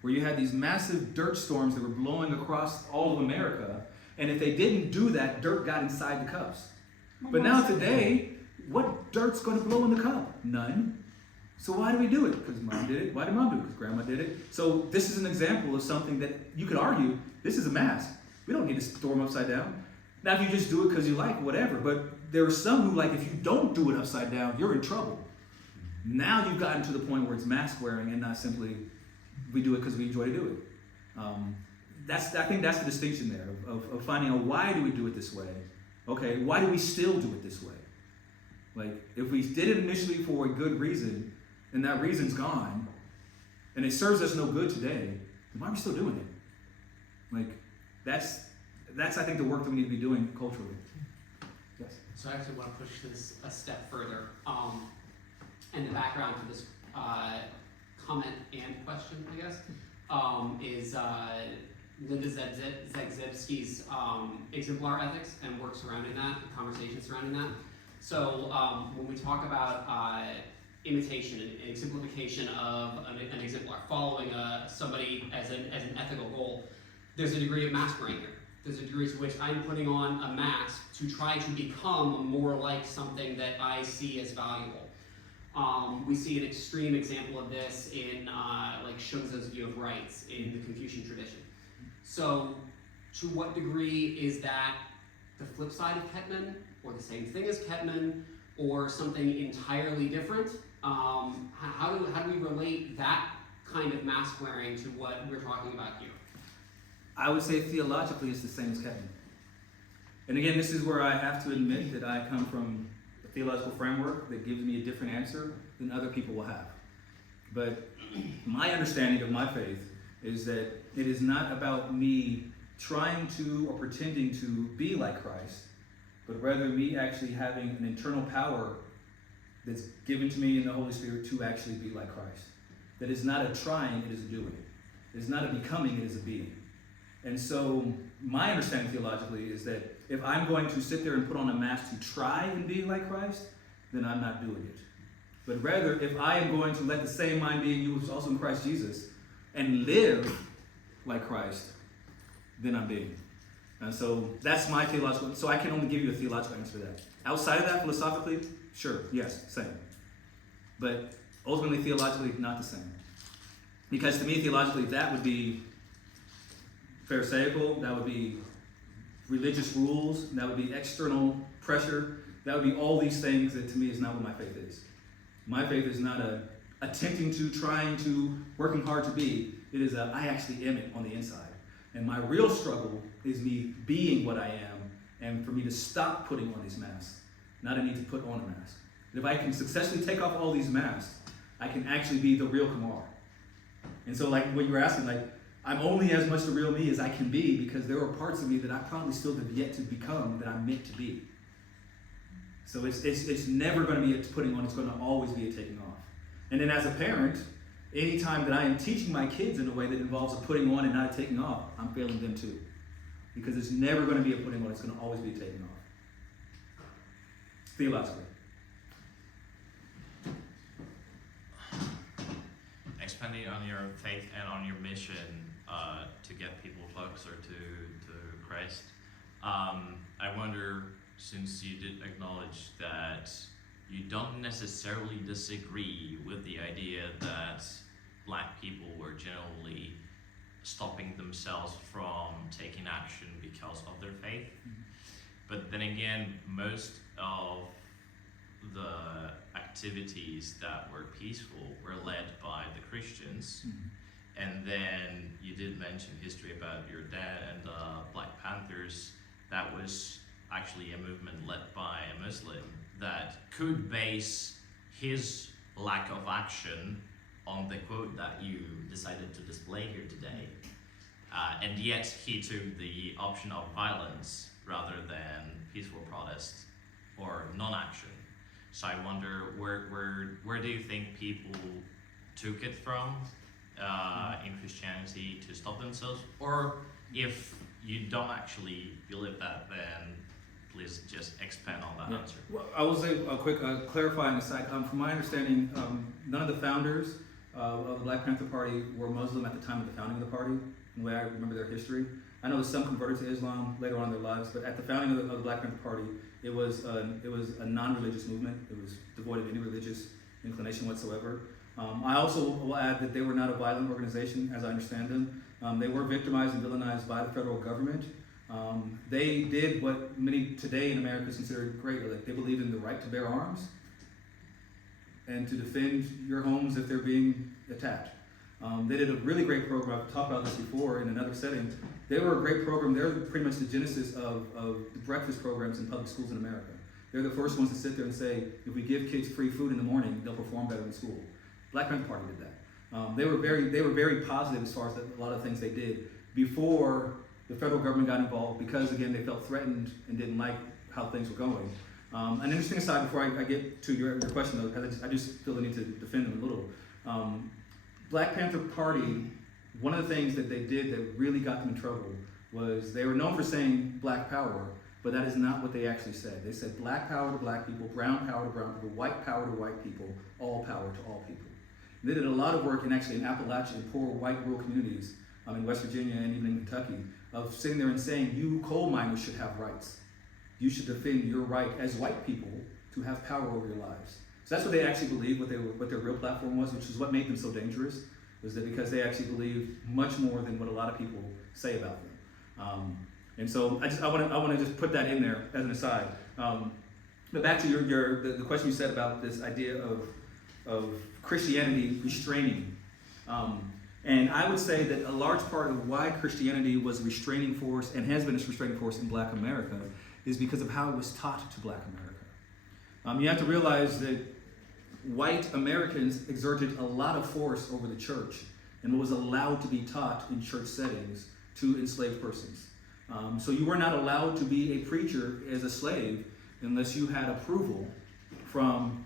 where you had these massive dirt storms that were blowing across all of America, and if they didn't do that, dirt got inside the cups. But now today, what dirt's going to blow in the cup? None. So why do we do it? Because mom did it. Why did mom do it? Because grandma did it. So this is an example of something that you could argue, this is a mask. We don't need to store them upside down. Now if you just do it because you like, whatever. But there are some who like, if you don't do it upside down, you're in trouble. Now you've gotten to the point where it's mask wearing and not simply, we do it because we enjoy to do it. I think that's the distinction there of finding out why do we do it this way? Okay, why do we still do it this way? Like, if we did it initially for a good reason, and that reason's gone, and it serves us no good today, then why are we still doing it? Like, that's I think the work that we need to be doing culturally. Yes. So I actually want to push this a step further. And the background for this comment and question, I guess, is Linda Zagzebski's exemplar ethics and work surrounding that, the conversation surrounding that. So when we talk about imitation and exemplification of an exemplar, following somebody as an ethical goal, there's a degree of mask wearing here. There's a degree to which I'm putting on a mask to try to become more like something that I see as valuable. We see an extreme example of this in like Shunzha's view of rights in the Confucian tradition. So to what degree is that the flip side of Ketman, or the same thing as Ketman, or something entirely different? How do we relate that kind of mask wearing to what we're talking about here? I would say theologically it's the same as Ketman. And again, this is where I have to admit that I come from a theological framework that gives me a different answer than other people will have. But my understanding of my faith is that it is not about me trying to or pretending to be like Christ, but rather me actually having an internal power that's given to me in the Holy Spirit to actually be like Christ. That is not a trying, it is a doing. It is not a becoming, it is a being. And so my understanding theologically is that if I'm going to sit there and put on a mask to try and be like Christ, then I'm not doing it. But rather, if I am going to let the same mind be in you, which is also in Christ Jesus, and live like Christ, then I'm being. And so that's my theological, so I can only give you a theological answer to that. Outside of that, philosophically, sure, yes, same. But ultimately, theologically, not the same. Because to me, theologically, that would be Pharisaical, that would be religious rules, that would be external pressure, that would be all these things that to me is not what my faith is. My faith is not a attempting to, trying to, working hard to be. It is I actually am it on the inside. And my real struggle is me being what I am, and for me to stop putting on these masks, not a need to put on a mask. And if I can successfully take off all these masks, I can actually be the real Kamar. And so like what you were asking, like, I'm only as much the real me as I can be because there are parts of me that I probably still have yet to become that I'm meant to be. So it's never going to be a putting on, it's going to always be a taking off. And then as a parent, anytime that I am teaching my kids in a way that involves a putting on and not a taking off, I'm failing them too. Because it's never going to be a putting on, it's going to always be a taking off. Theologically. Expanding on your faith and on your mission to get people closer to Christ, I wonder, since you did acknowledge that you don't necessarily disagree with the idea that Black people were generally stopping themselves from taking action because of their faith, but then again, most of the activities that were peaceful were led by the Christians. And then you did mention history about your dad and the Black Panthers. That was actually a movement led by a Muslim that could base his lack of action on the quote that you decided to display here today. And yet he took the option of violence rather than peaceful protest or non-action. So I wonder, where do you think people took it from in Christianity to stop themselves? Or if you don't actually believe that, then please just expand on that answer. Well, I will say a quick clarifying aside. From my understanding, none of the founders of the Black Panther Party were Muslim at the time of the founding of the party, the way I remember their history. I know that some converted to Islam later on in their lives, but at the founding of the Black Panther Party, it was a non-religious movement. It was devoid of any religious inclination whatsoever. I also will add that they were not a violent organization, as I understand them. They were victimized and villainized by the federal government. They did what many today in America consider great. Like they believed in the right to bear arms and to defend your homes if they're being attacked. They did a really great program. I've talked about this before in another setting. They were a great program. They're pretty much the genesis of the breakfast programs in public schools in America. They're the first ones to sit there and say, if we give kids free food in the morning, they'll perform better in school. Black Panther Party did that. They were very positive as far as a lot of things they did before the federal government got involved, because again they felt threatened and didn't like how things were going. An interesting aside before I get to your question though, because I just feel the need to defend them a little. Black Panther Party, one of the things that they did that really got them in trouble was they were known for saying black power, but that is not what they actually said. They said black power to black people, brown power to brown people, white power to white people, all power to all people. They did a lot of work in Appalachia, in poor white rural communities in West Virginia and even in Kentucky, of sitting there and saying, you coal miners should have rights. You should defend your right as white people to have power over your lives. So that's what they actually believed, what their real platform was, which is what made them so dangerous, was that because they actually believed much more than what a lot of people say about them. And so I want to just put that in there as an aside. But back to the question you said about this idea of Christianity restraining. And I would say that a large part of why Christianity was a restraining force and has been a restraining force in Black America is because of how it was taught to Black America. You have to realize that white Americans exerted a lot of force over the church and what was allowed to be taught in church settings to enslaved persons. So you were not allowed to be a preacher as a slave unless you had approval from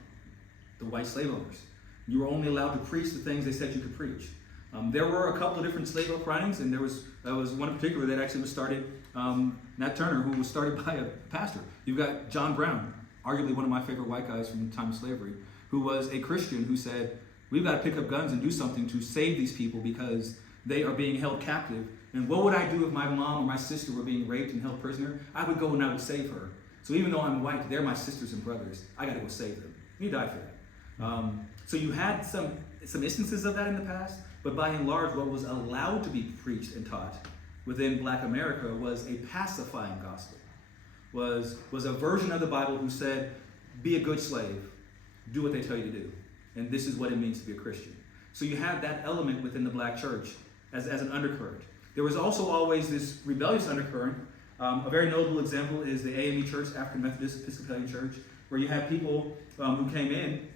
the white slave owners. You were only allowed to preach the things they said you could preach. There were a couple of different slave uprisings, and there was one in particular that actually was started, Nat Turner, who was started by a pastor. You've got John Brown, arguably one of my favorite white guys from the time of slavery, who was a Christian who said, we've got to pick up guns and do something to save these people because they are being held captive. And what would I do if my mom or my sister were being raped and held prisoner? I would go and I would save her. So even though I'm white, they're my sisters and brothers. I got to go save them. And he died for that. So you had some instances of that in the past, but by and large, what was allowed to be preached and taught within Black America was a pacifying gospel, was a version of the Bible who said, be a good slave, do what they tell you to do. And this is what it means to be a Christian. So you have that element within the Black church as an undercurrent. There was also always this rebellious undercurrent. A very notable example is the AME Church, African Methodist Episcopalian Church, where you had people who came in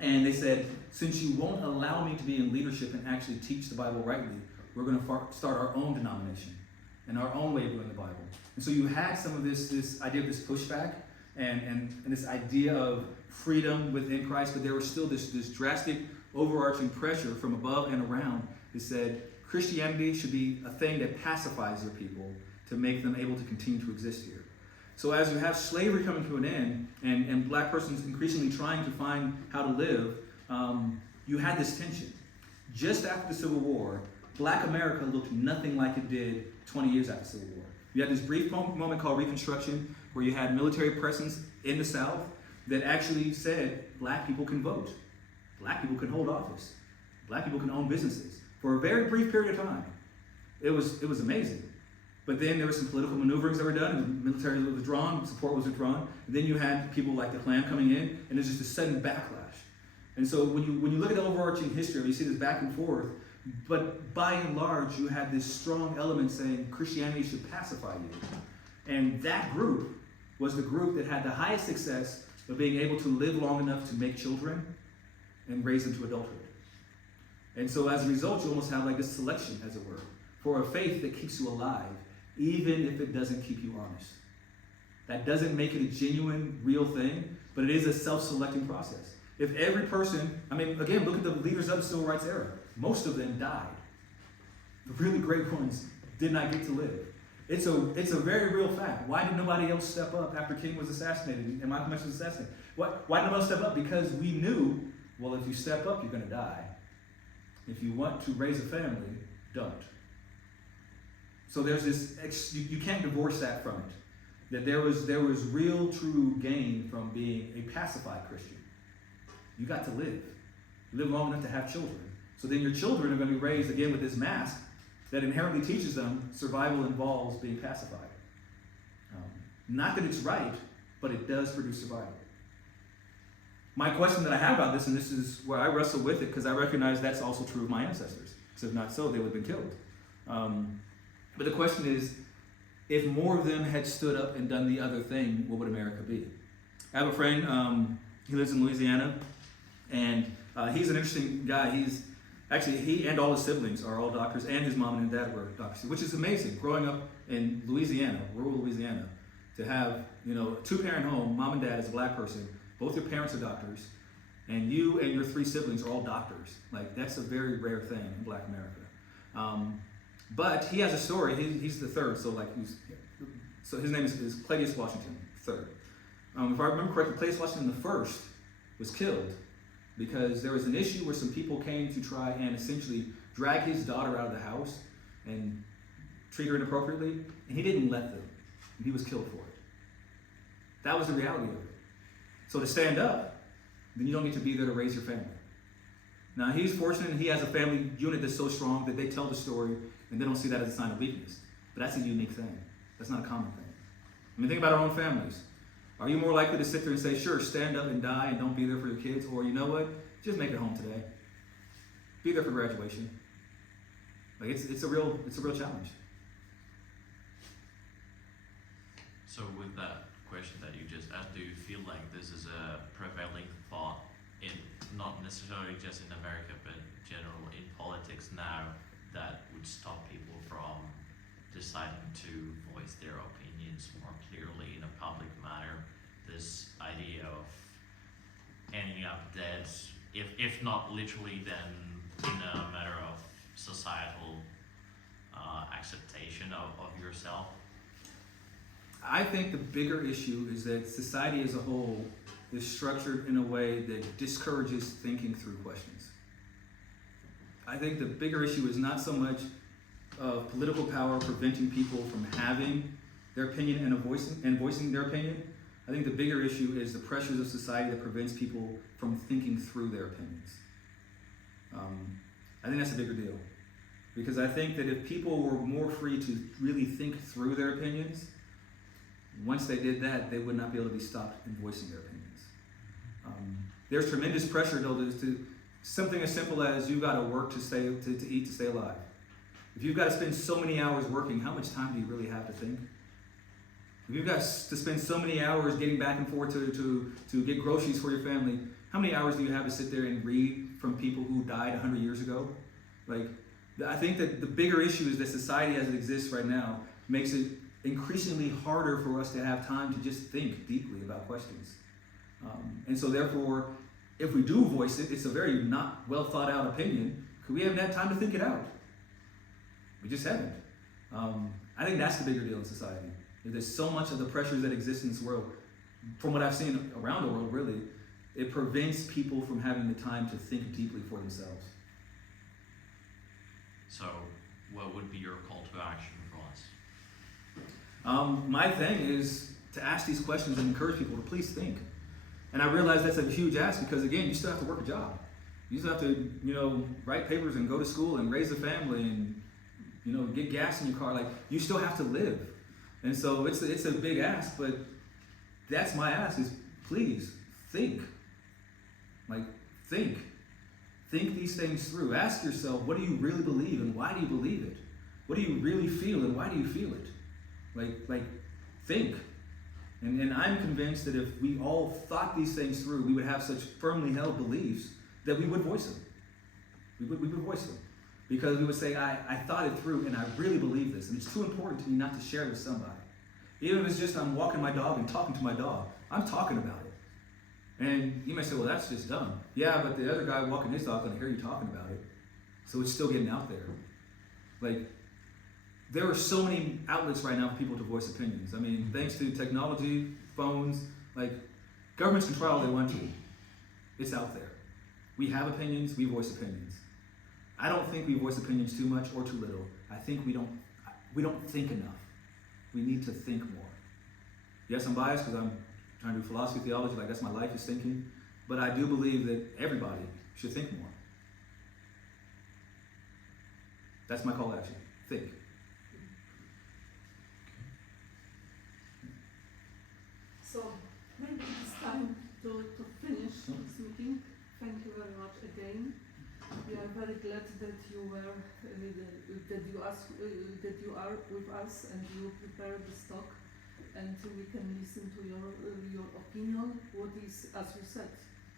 and they said, since you won't allow me to be in leadership and actually teach the Bible rightly, we're going to start our own denomination and our own way of doing the Bible. And so you had some of this idea of this pushback and this idea of freedom within Christ, but there was still this drastic overarching pressure from above and around that said Christianity should be a thing that pacifies your people to make them able to continue to exist here. So as you have slavery coming to an end and Black persons increasingly trying to find how to live, you had this tension. Just after the Civil War, Black America looked nothing like it did 20 years after the Civil War. You had this brief moment called Reconstruction where you had military presence in the South that actually said Black people can vote. Black people can hold office. Black people can own businesses. For a very brief period of time, it was amazing. But then there were some political maneuverings that were done, and the military was withdrawn, support was withdrawn. And then you had people like the Klan coming in, and there's just a sudden backlash. And so when you look at the overarching history, you see this back and forth, but by and large, you had this strong element saying Christianity should pacify you. And that group was the group that had the highest success of being able to live long enough to make children and raise them to adulthood. And so as a result, you almost have like this selection, as it were, for a faith that keeps you alive, even if it doesn't keep you honest. That doesn't make it a genuine, real thing, but it is a self-selecting process. If every person, again, look at the leaders of the Civil Rights era. Most of them died. The really great ones did not get to live. It's a very real fact. Why did nobody else step up after King was assassinated and Malcolm X was assassinated? Why did nobody step up? Because we knew, well, if you step up, you're going to die. If you want to raise a family, don't. So there's this, you can't divorce that from it. That there was real, true gain from being a pacified Christian. You got to live. Live long enough to have children. So then your children are going to be raised again with this mask that inherently teaches them survival involves being pacified. Not that it's right, but it does produce survival. My question that I have about this, and this is where I wrestle with it, because I recognize that's also true of my ancestors. So if not so, they would have been killed. But the question is, if more of them had stood up and done the other thing, what would America be? I have a friend, he lives in Louisiana, and he's an interesting guy. He and all his siblings are all doctors, and his mom and dad were doctors, which is amazing. Growing up in Louisiana, rural Louisiana, to have, a two-parent home, mom and dad as a black person, both your parents are doctors, and you and your 3 siblings are all doctors. Like, that's a very rare thing in black America. But he has a story. He's the third, so his name is Claudius Washington, third. If I remember correctly, Claudius Washington the first was killed because there was an issue where some people came to try and essentially drag his daughter out of the house and treat her inappropriately, and he didn't let them. And he was killed for it. That was the reality of it. So to stand up, then you don't get to be there to raise your family. Now he's fortunate, and he has a family unit that's so strong that they tell the story and they don't see that as a sign of weakness. But that's a unique thing. That's not a common thing. I mean, think about our own families. Are you more likely to sit there and say, sure, stand up and die and don't be there for your kids? Or you know what? Just make it home today. Be there for graduation. Like, it's a real challenge. So with that question that you just asked, do you feel like this is a prevailing thought not necessarily just in America, but in general in politics now, that would stop people from deciding to voice their opinions more clearly in a public manner? This idea of ending up dead, if not literally, then in a matter of societal acceptation of yourself? I think the bigger issue is that society as a whole is structured in a way that discourages thinking through questions. I think the bigger issue is not so much of political power preventing people from having their opinion and voicing their opinion. I think the bigger issue is the pressures of society that prevents people from thinking through their opinions. I think that's a bigger deal. Because I think that if people were more free to really think through their opinions, once they did that, they would not be able to be stopped in voicing their opinions. There's tremendous pressure, though, to something as simple as you've got to work to eat, to stay alive. If you've got to spend so many hours working, how much time do you really have to think? If you've got to spend so many hours getting back and forth to get groceries for your family, how many hours do you have to sit there and read from people who died 100 years ago? I think that the bigger issue is that society as it exists right now makes it increasingly harder for us to have time to just think deeply about questions. And so therefore, if we do voice it, it's a very not well thought out opinion, because we haven't had time to think it out. We just haven't. I think that's the bigger deal in society. There's so much of the pressures that exist in this world, from what I've seen around the world really, it prevents people from having the time to think deeply for themselves. So what would be your call to action for us? My thing is to ask these questions and encourage people to please think. And I realize that's a huge ask because, again, you still have to work a job. You still have to, write papers and go to school and raise a family and, get gas in your car. Like, you still have to live. And so it's a big ask, but that's my ask is please think. Think. Think these things through. Ask yourself, what do you really believe and why do you believe it? What do you really feel and why do you feel it? Think. And I'm convinced that if we all thought these things through, we would have such firmly held beliefs that we would voice them. We would voice them. Because we would say, I thought it through and I really believe this. And it's too important to me not to share it with somebody. Even if it's just I'm walking my dog and talking to my dog, I'm talking about it. And you may say, well, that's just dumb. Yeah, but the other guy walking his dog is going to hear you talking about it. So it's still getting out there. There are so many outlets right now for people to voice opinions. I mean, thanks to technology, phones, governments can try all they want to. It's out there. We have opinions, we voice opinions. I don't think we voice opinions too much or too little. I think we don't think enough. We need to think more. Yes, I'm biased because I'm trying to do philosophy, theology, that's my life is thinking. but I do believe that everybody should think more. That's my call to action. Think. So maybe it's time to finish this meeting. Thank you very much again. We are very glad that you were that you are with us and you prepared this talk, and we can listen to your opinion. What is, as you said,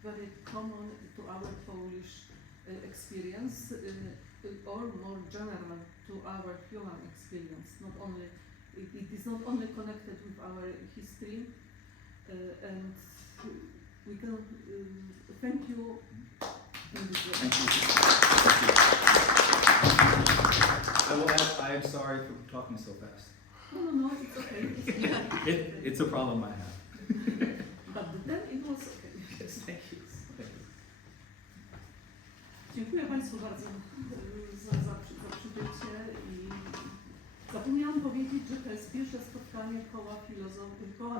very common to our Polish experience, or more general to our human experience. Not only it is not only connected with our history, and we can thank you. In this way. Thank you. I will add, I am sorry for talking so fast. No, it's okay. It's a problem I have. But then it was okay. Yes, thank you. Dziękuję Państwu bardzo za przybycie i zapomniałam powiedzieć, że to jest pierwsze spotkanie koła filozofii, koła